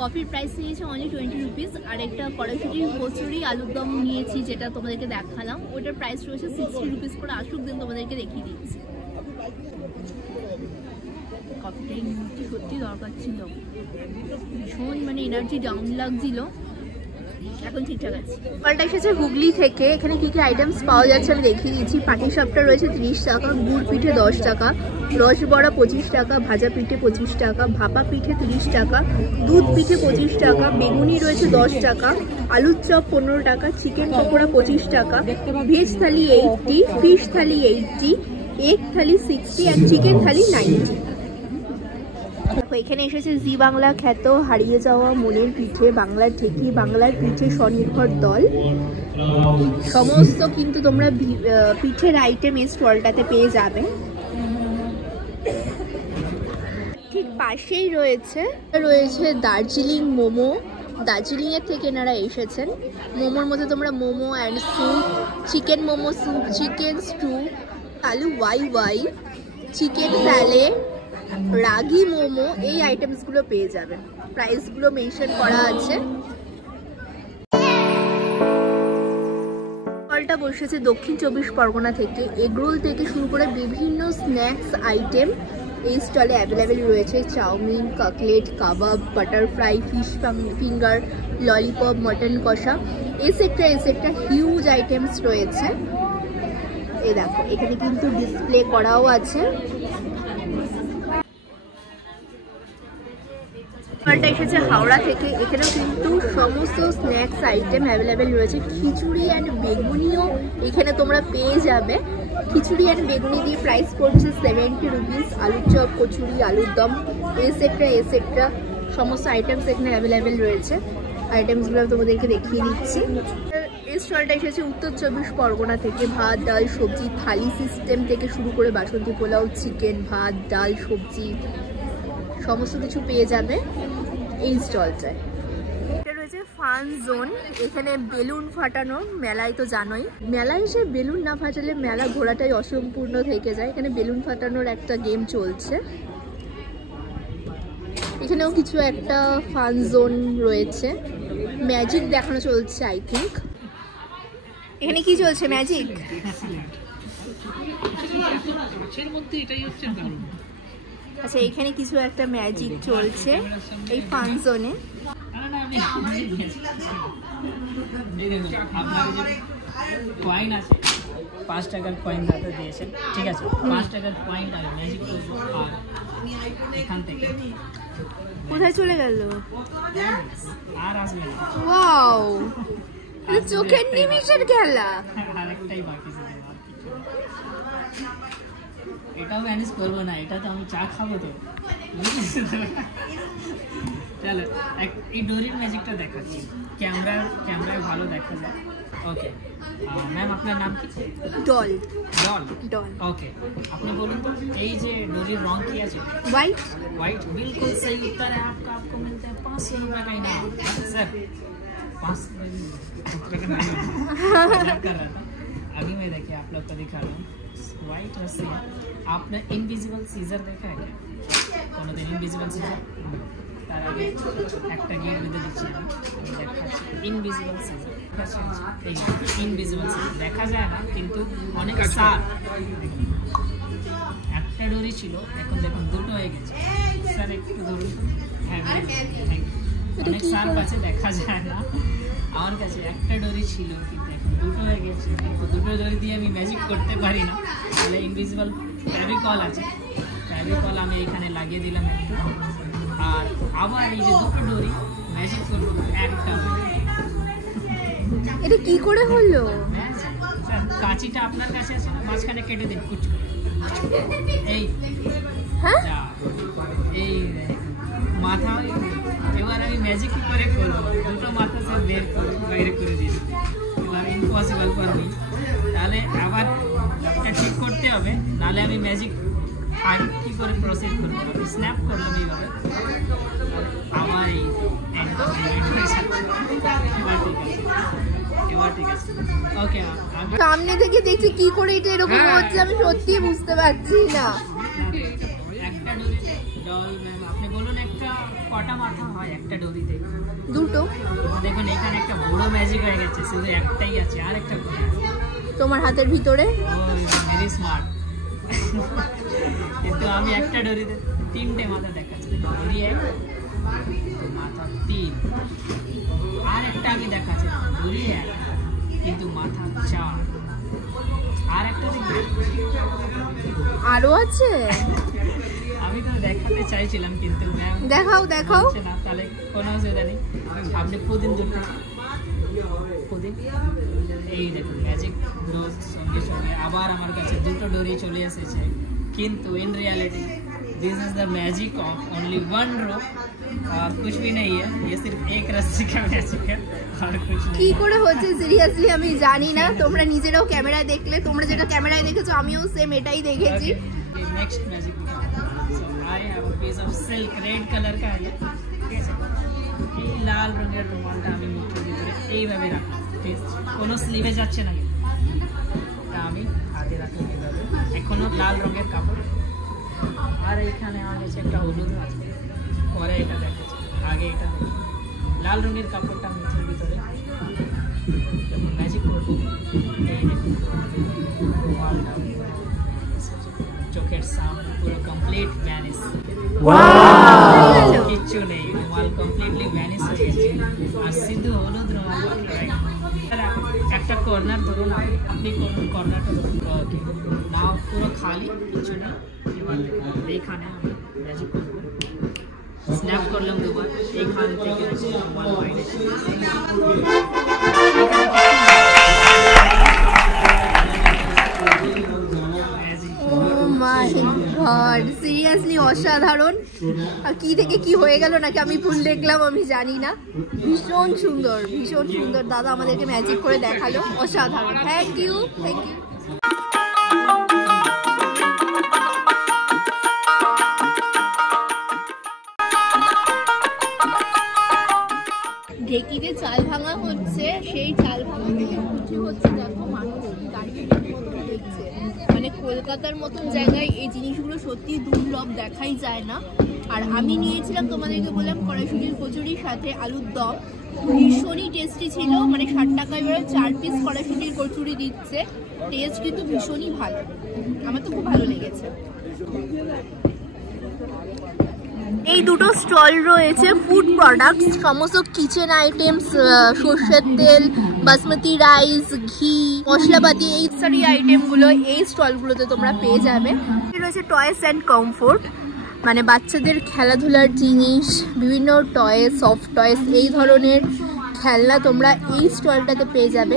কফির প্রাইস নিয়েছে অনলি 20 রুপিস। আর একটা কড়াইশুটির কচুরি আলুর দম নিয়েছি, যেটা তোমাদেরকে দেখালাম, ওইটার প্রাইস রয়েছে 60 রুপিস করে। আসুক দিন তোমাদেরকে দেখিয়ে দিচ্ছি। কফিটা এই মুহূর্তে সত্যি দরকার ছিল, ভীষণ মানে এনার্জি ডাউন লাগছিল, এখন ঠিকঠাক আছে। ফলটা এসেছে হুগলি থেকে। এখানে কি কি আইটেমস পাওয়া যাচ্ছে আমি দেখিয়ে দিচ্ছি। পাটিসাপটা রয়েছে 30 টাকা, গুড় পিঠে 10 টাকা, রসবড়া 25 টাকা, ভাজা পিঠে 25 টাকা, ভাপা পিঠে 30 টাকা, দুধ পিঠে 25 টাকা, বেগুনি রয়েছে 10 টাকা, আলুর চপ 15 টাকা, চিকেন পকোড়া 25 টাকা, ভেজ থালি 80, ফিশ থালি 80, এগ থালি 60 আর চিকেন থালি 90। দেখো এখানে এসেছে জি বাংলা খ্যাত হারিয়ে যাওয়া মনের পিঠে, বাংলার ঠেকি, বাংলার পিঠে স্বনির্ভর দল। সমস্ত কিন্তু তোমরা পিঠের আইটেম এই স্টলটাতে পেয়ে যাবে। ঠিক পাশেই রয়েছে দার্জিলিং মোমো। দার্জিলিংয়ের থেকে এনারা এসেছেন। মোমোর মধ্যে তোমরা momo and soup, chicken momo soup, chicken stew, আলু ওয়াই, চিকেন স্যালেড, রাগি মোমো, এই আইটেমসগুলো পেয়ে যাবে। প্রাইসগুলো মেনশন করা আছে। স্টলটা বসেছে দক্ষিণ 24 পরগনা থেকে। এগরোল থেকে শুরু করে বিভিন্ন স্ন্যাক্স আইটেম এই স্টলে অ্যাভেলেবেল রয়েছে। চাউমিন, কাকলেট, কাবাব, butterfly, fish finger, lollipop, mutton কষা, এসেট্রা হিউজ আইটেমস রয়েছে। এই দেখো এখানে কিন্তু ডিসপ্লে করাও আছে। স্টলটা এসেছে হাওড়া থেকে। এখানেও কিন্তু সমস্ত স্ন্যাক্স আইটেম অ্যাভেলেবেল রয়েছে। খিচুড়ি অ্যান্ড বেগুনিও এখানে তোমরা পেয়ে যাবে। খিচুড়ি অ্যান্ড বেগুনি দিয়ে প্রাইস পড়ছে 70 রুপিস। আলুর চপ, কচুরি, আলুর দম, এসেট্রা সমস্ত আইটেমস এখানে অ্যাভেলেবেল রয়েছে। আইটেমসগুলো তোমাদেরকে দেখিয়ে দিচ্ছি। এই স্টলটা এসেছে উত্তর 24 পরগনা থেকে। ভাত, ডাল, সবজি থালি সিস্টেম থেকে শুরু করে বাসন্তী পোলাও, চিকেন, ভাত, ডাল, সবজি সমস্ত কিছু পেয়ে যাবে এই স্টলটায়। এটা রয়েছে ফান জোন। এখানে বেলুন ফাটানো, মেলায় তো জানোই, মেলায় এসে বেলুন না ফাটালে মেলা ঘোরাটাই অসম্পূর্ণ থেকে যায়। এখানে বেলুন ফাটানোর একটা গেম চলছে। এখানেও কিছু একটা ফান জোন রয়েছে। ম্যাজিক দেখানো চলছে আই থিঙ্ক। এখানে কি চলছে? ম্যাজিক। আচ্ছা এখানে কিছু একটা ম্যাজিক চলছে এই ফান জোনে। 5 টাকার কয়েন হাতে দিয়েছেন, ঠিক আছে? 5 টাকার কয়েন আমি ম্যাজিক করবো আর এখান থেকে কোথায় চলে গেল? আর আসবে না। ওয়াও, এটা চোখের নিমিষের খেলা। আরেকটাই বাকি ছিল, এটাও ম্যানেজ করবো না, এটা তো আমি চা খাবো তো। চলো এই ডোরির ম্যাজিকটা দেখাচ্ছি, ক্যামেরায় ভালো দেখা যায়। ওকে ম্যাম, আপনার নাম কি? ডল। Doll, doll. ওকে, আপনি বলুন তো এই যে ডোরির রং কি আছে? হোয়াইট। व्हाइट, बिल्कुल सही उत्तर है आपका। आपको मिलता है 500 रुपए का इनाम। सर 500 रुपए का इनाम कर रहा था। अभी मैं देखिए आप लोग को दिखा रहा हूँ, व्हाइट रस्सी है। आपने इनविजिबल सीजर देखा है क्या? কোনো দিন ইনভিজিবল সিজার? তার আগে একটা গিয়ে বেঁধে দিচ্ছি আমি দেখাচ্ছি। ইনভিজিবল সিজার, এই ইনভিজিবল সিজার দেখা যায় না কিন্তু অনেক সার। একটা ডোরি ছিল, এখন দেখুন দুটো হয়ে গেছে। স্যার একটু ধরুন। হ্যাঁ, অনেক সার আছে, দেখা যায় না। আমার কাছে একটা ডোরি ছিল কিন্তু এখন দুটো হয়ে গেছে, কিন্তু দুটো ডোরি দিয়ে আমি ম্যাজিক করতে পারি না। তাহলে ইনভিজিবল ফেভিকল আছে, ফেভিকল আমি এখানে লাগিয়ে দিলাম একটু। আর আবার এই যে দুটো ডোরি ম্যাজিক করবো একটা। এটা কি করে হলো? স্যার কাঁচিটা আপনার কাছে আছে না? মাঝখানে কেটে দিন কুচ। এই হ্যাঁ, এই মাথা। এবার আমি ম্যাজিক কি করে করবো? দুটো মাথা সব বাইরে করে দিই, এবার ইম্পসিবল ফর মি। তাহলে আবার ঠিক করতে হবে, নাহলে আমি ম্যাজিক আর কি করে প্রসিড করবো? আমি স্ন্যাপ করলাম এইভাবে, আমার এই এবার ঠিক আছে। ওকে, সামনে থেকে দেখছি কি করে এটা এরকম হচ্ছে, আমি সত্যি বুঝতে পারছি না। একটা ডোরিতে ডল ম্যাম, আপনি বলুন একটা কটা মাথা হয় একটা ডোরিতে? দুটো। দেখুন এখানে একটা বড় ম্যাজিক হয়ে গেছে, শুধু একটাই আছে, আর একটা কোথায়? তোমার হাতের ভিতরে। Very smart. কিন্তু আমি একটা ডোরিতে 3টে মাথা দেখাচ্ছি। ডোরি 1, মাথা 3। আর একটা আমি দেখাচ্ছি, ডোরি 1 কিন্তু মাথা 4। আর একটা আরো আছে? আমি তো দেখাতে চাইছিলাম কিন্তু ম্যাম দেখাও দেখাও না, তাহলে কোনো অসুবিধা নেই। আপনি প্রদিন দুটো প্রদিন এই দেখুন ম্যাজিক ডোজ সঙ্গে সঙ্গে আবার আমার কাছে দুটো ডোরি চলে এসেছে। কিন্তু in reality this is the magic of only one row और कुछ भी नहीं है, ये सिर्फ एक रस्सी का मैजिक है और कुछ नहीं। কি করে হচ্ছে সিরিয়াসলি আমি জানি না, তোমরা নিজেরাও ক্যামেরায় দেখলে, তোমরা যেটা ক্যামেরায় দেখেছো আমিও সেম এটাই দেখেছি। Next magic so I have a piece of silk red colour का है, ঠিক আছে? এই লাল রঙের রুমালটা আমি মুঠোর ভিতরে এইভাবে রাখলাম, ঠিক আছে? কোনো স্লিভে যাচ্ছে না, এটা আমি হাতে রাখলাম এইভাবে। এখনো লাল রঙের কাপড়, আর এইখানে আমার কাছে একটা হলুদ আছে, পরে এটা দেখাচ্ছি, আগে এটা দেখি। লাল রঙের কাপড়টা মুঠোর ভিতরে যখন ম্যাজিক করবো, এই দেখুন রুমালটা চোখের সামনে পুরো কমপ্লিট ভ্যানিশ। কিচ্ছু নেই, রুমাল কমপ্লিটলি ভ্যানিশ হয়ে গেছে, আর শুধু হলুদ রুমাল বাকি। একটা কর্নার ধরুন, আপনি কর্নারটা ধরুন, ওকে না পুরো খালি, কিছু নেই। এবার এইখানে আমি ম্যাজিক করবো, স্ন্যাপ করলাম দুবার, এইখান থেকে রুমাল বাইরে সিরিয়াসলি অসাধারণ। আর কি থেকে কি হয়ে গেল নাকি আমি ভুল দেখলাম আমি জানি না। ভীষণ সুন্দর, ভীষণ সুন্দর দাদা আমাদেরকে ম্যাজিক করে দেখালো, অসাধারণ। Thank you, thank you. ঢেকিতে চাল ভাঙা হচ্ছে, সেই চাল ভাঙা থেকে খুশি হচ্ছে। দেখো মানুষ দাঁড়িয়ে দেখছে, মানে কলকাতার মতন জায়গায় এই জিনিসগুলো সত্যি দুর্লভ, দেখাই যায় না। আর আমি নিয়েছিলাম, তোমাদেরকে বললাম, কড়াইশুটির কচুরির সাথে আলুর দম, ভীষণই টেস্টি ছিল। মানে 60 টাকায় ওরা 4 পিস কড়াইশুটির কচুরি দিচ্ছে, টেস্ট কিন্তু ভীষণই ভালো, আমার তো খুব ভালো লেগেছে। এই দুটো স্টল রয়েছে ফুড প্রোডাক্টস, সমস্ত কিচেন আইটেমস, সর্ষের তেল, বাসমতি রাইস, ঘি, মশলাপাতি, এই সারি আইটেমগুলো এই স্টলগুলোতে তোমরা পেয়ে যাবে। রয়েছে টয়েস অ্যান্ড কমফোর্ট, মানে বাচ্চাদের খেলাধুলার জিনিস, বিভিন্ন টয়েস, সফট টয়েস, এই ধরনের খেলনা তোমরা এই স্টলটাতে পেয়ে যাবে।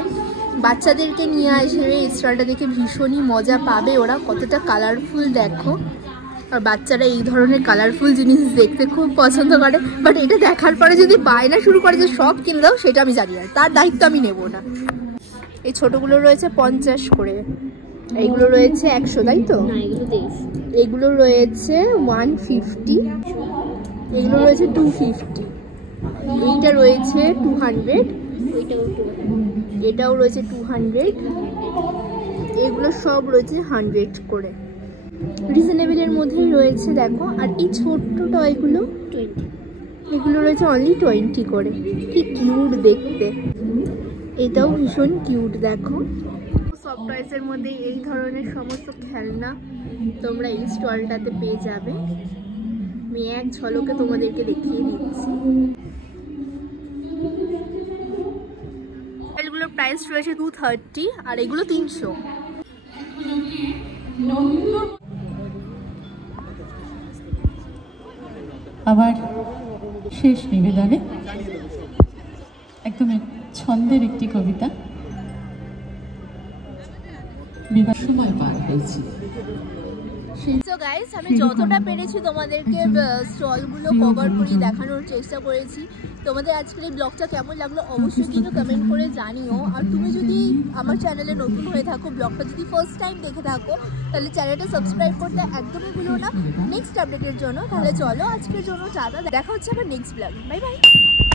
বাচ্চাদেরকে নিয়ে আসবে এই স্টলটা দেখে ভীষণই মজা পাবে ওরা, কতটা কালারফুল দেখো। আর বাচ্চারা এই ধরনের কালারফুল জিনিস দেখতে খুব পছন্দ করে, বাট এটা দেখার পরে যদি বায়না শুরু করে যে সব কিনে দাও, সেটা আমি জানি না, তার দায়িত্ব আমি নেব না। এই ছোটগুলো রয়েছে 50 করে, এইগুলো রয়েছে 100, তাই তো? এগুলো রয়েছে 150, এগুলো রয়েছে 250, এইটা রয়েছে 200, এটাও রয়েছে 200, এগুলো সব রয়েছে 100 করে, রিজনেবলের মধ্যেই রয়েছে দেখো। আর এই ছোট্ট টয়গুলো 20, এগুলো রয়েছে অনলি 20 করে। কি কিউট দেখতে, এটাও ভীষণ কিউট দেখো। সফট টয়েসের মধ্যে এই ধরনের সমস্ত খেলনা তোমরা এই স্টলটাতে পেয়ে যাবে। আমি এক ঝলকে তোমাদেরকে দেখিয়ে দিচ্ছি। এগুলোর প্রাইস রয়েছে 230 আর এগুলো 300। আবার শেষ নিবেদনে একদম ছন্দের একটি কবিতা। বিবাহ সময় পার হয়েছি। সো গাইস, আমি যতটা পেরেছি তোমাদেরকে স্টলগুলো কভার করে দেখানোর চেষ্টা করেছি। তোমাদের আজকের এই ব্লগটা কেমন লাগলো অবশ্যই কিন্তু কমেন্ট করে জানিও। আর তুমি যদি আমার চ্যানেলে নতুন হয়ে থাকো, ব্লগটা যদি ফার্স্ট টাইম দেখে থাকো, তাহলে চ্যানেলটা সাবস্ক্রাইব করতে একদমই ভুলো না নেক্সট আপডেটের জন্য। তাহলে চলো আজকের জন্য টাটা, দেখা হচ্ছে আবার নেক্সট ব্লগে। Bye bye.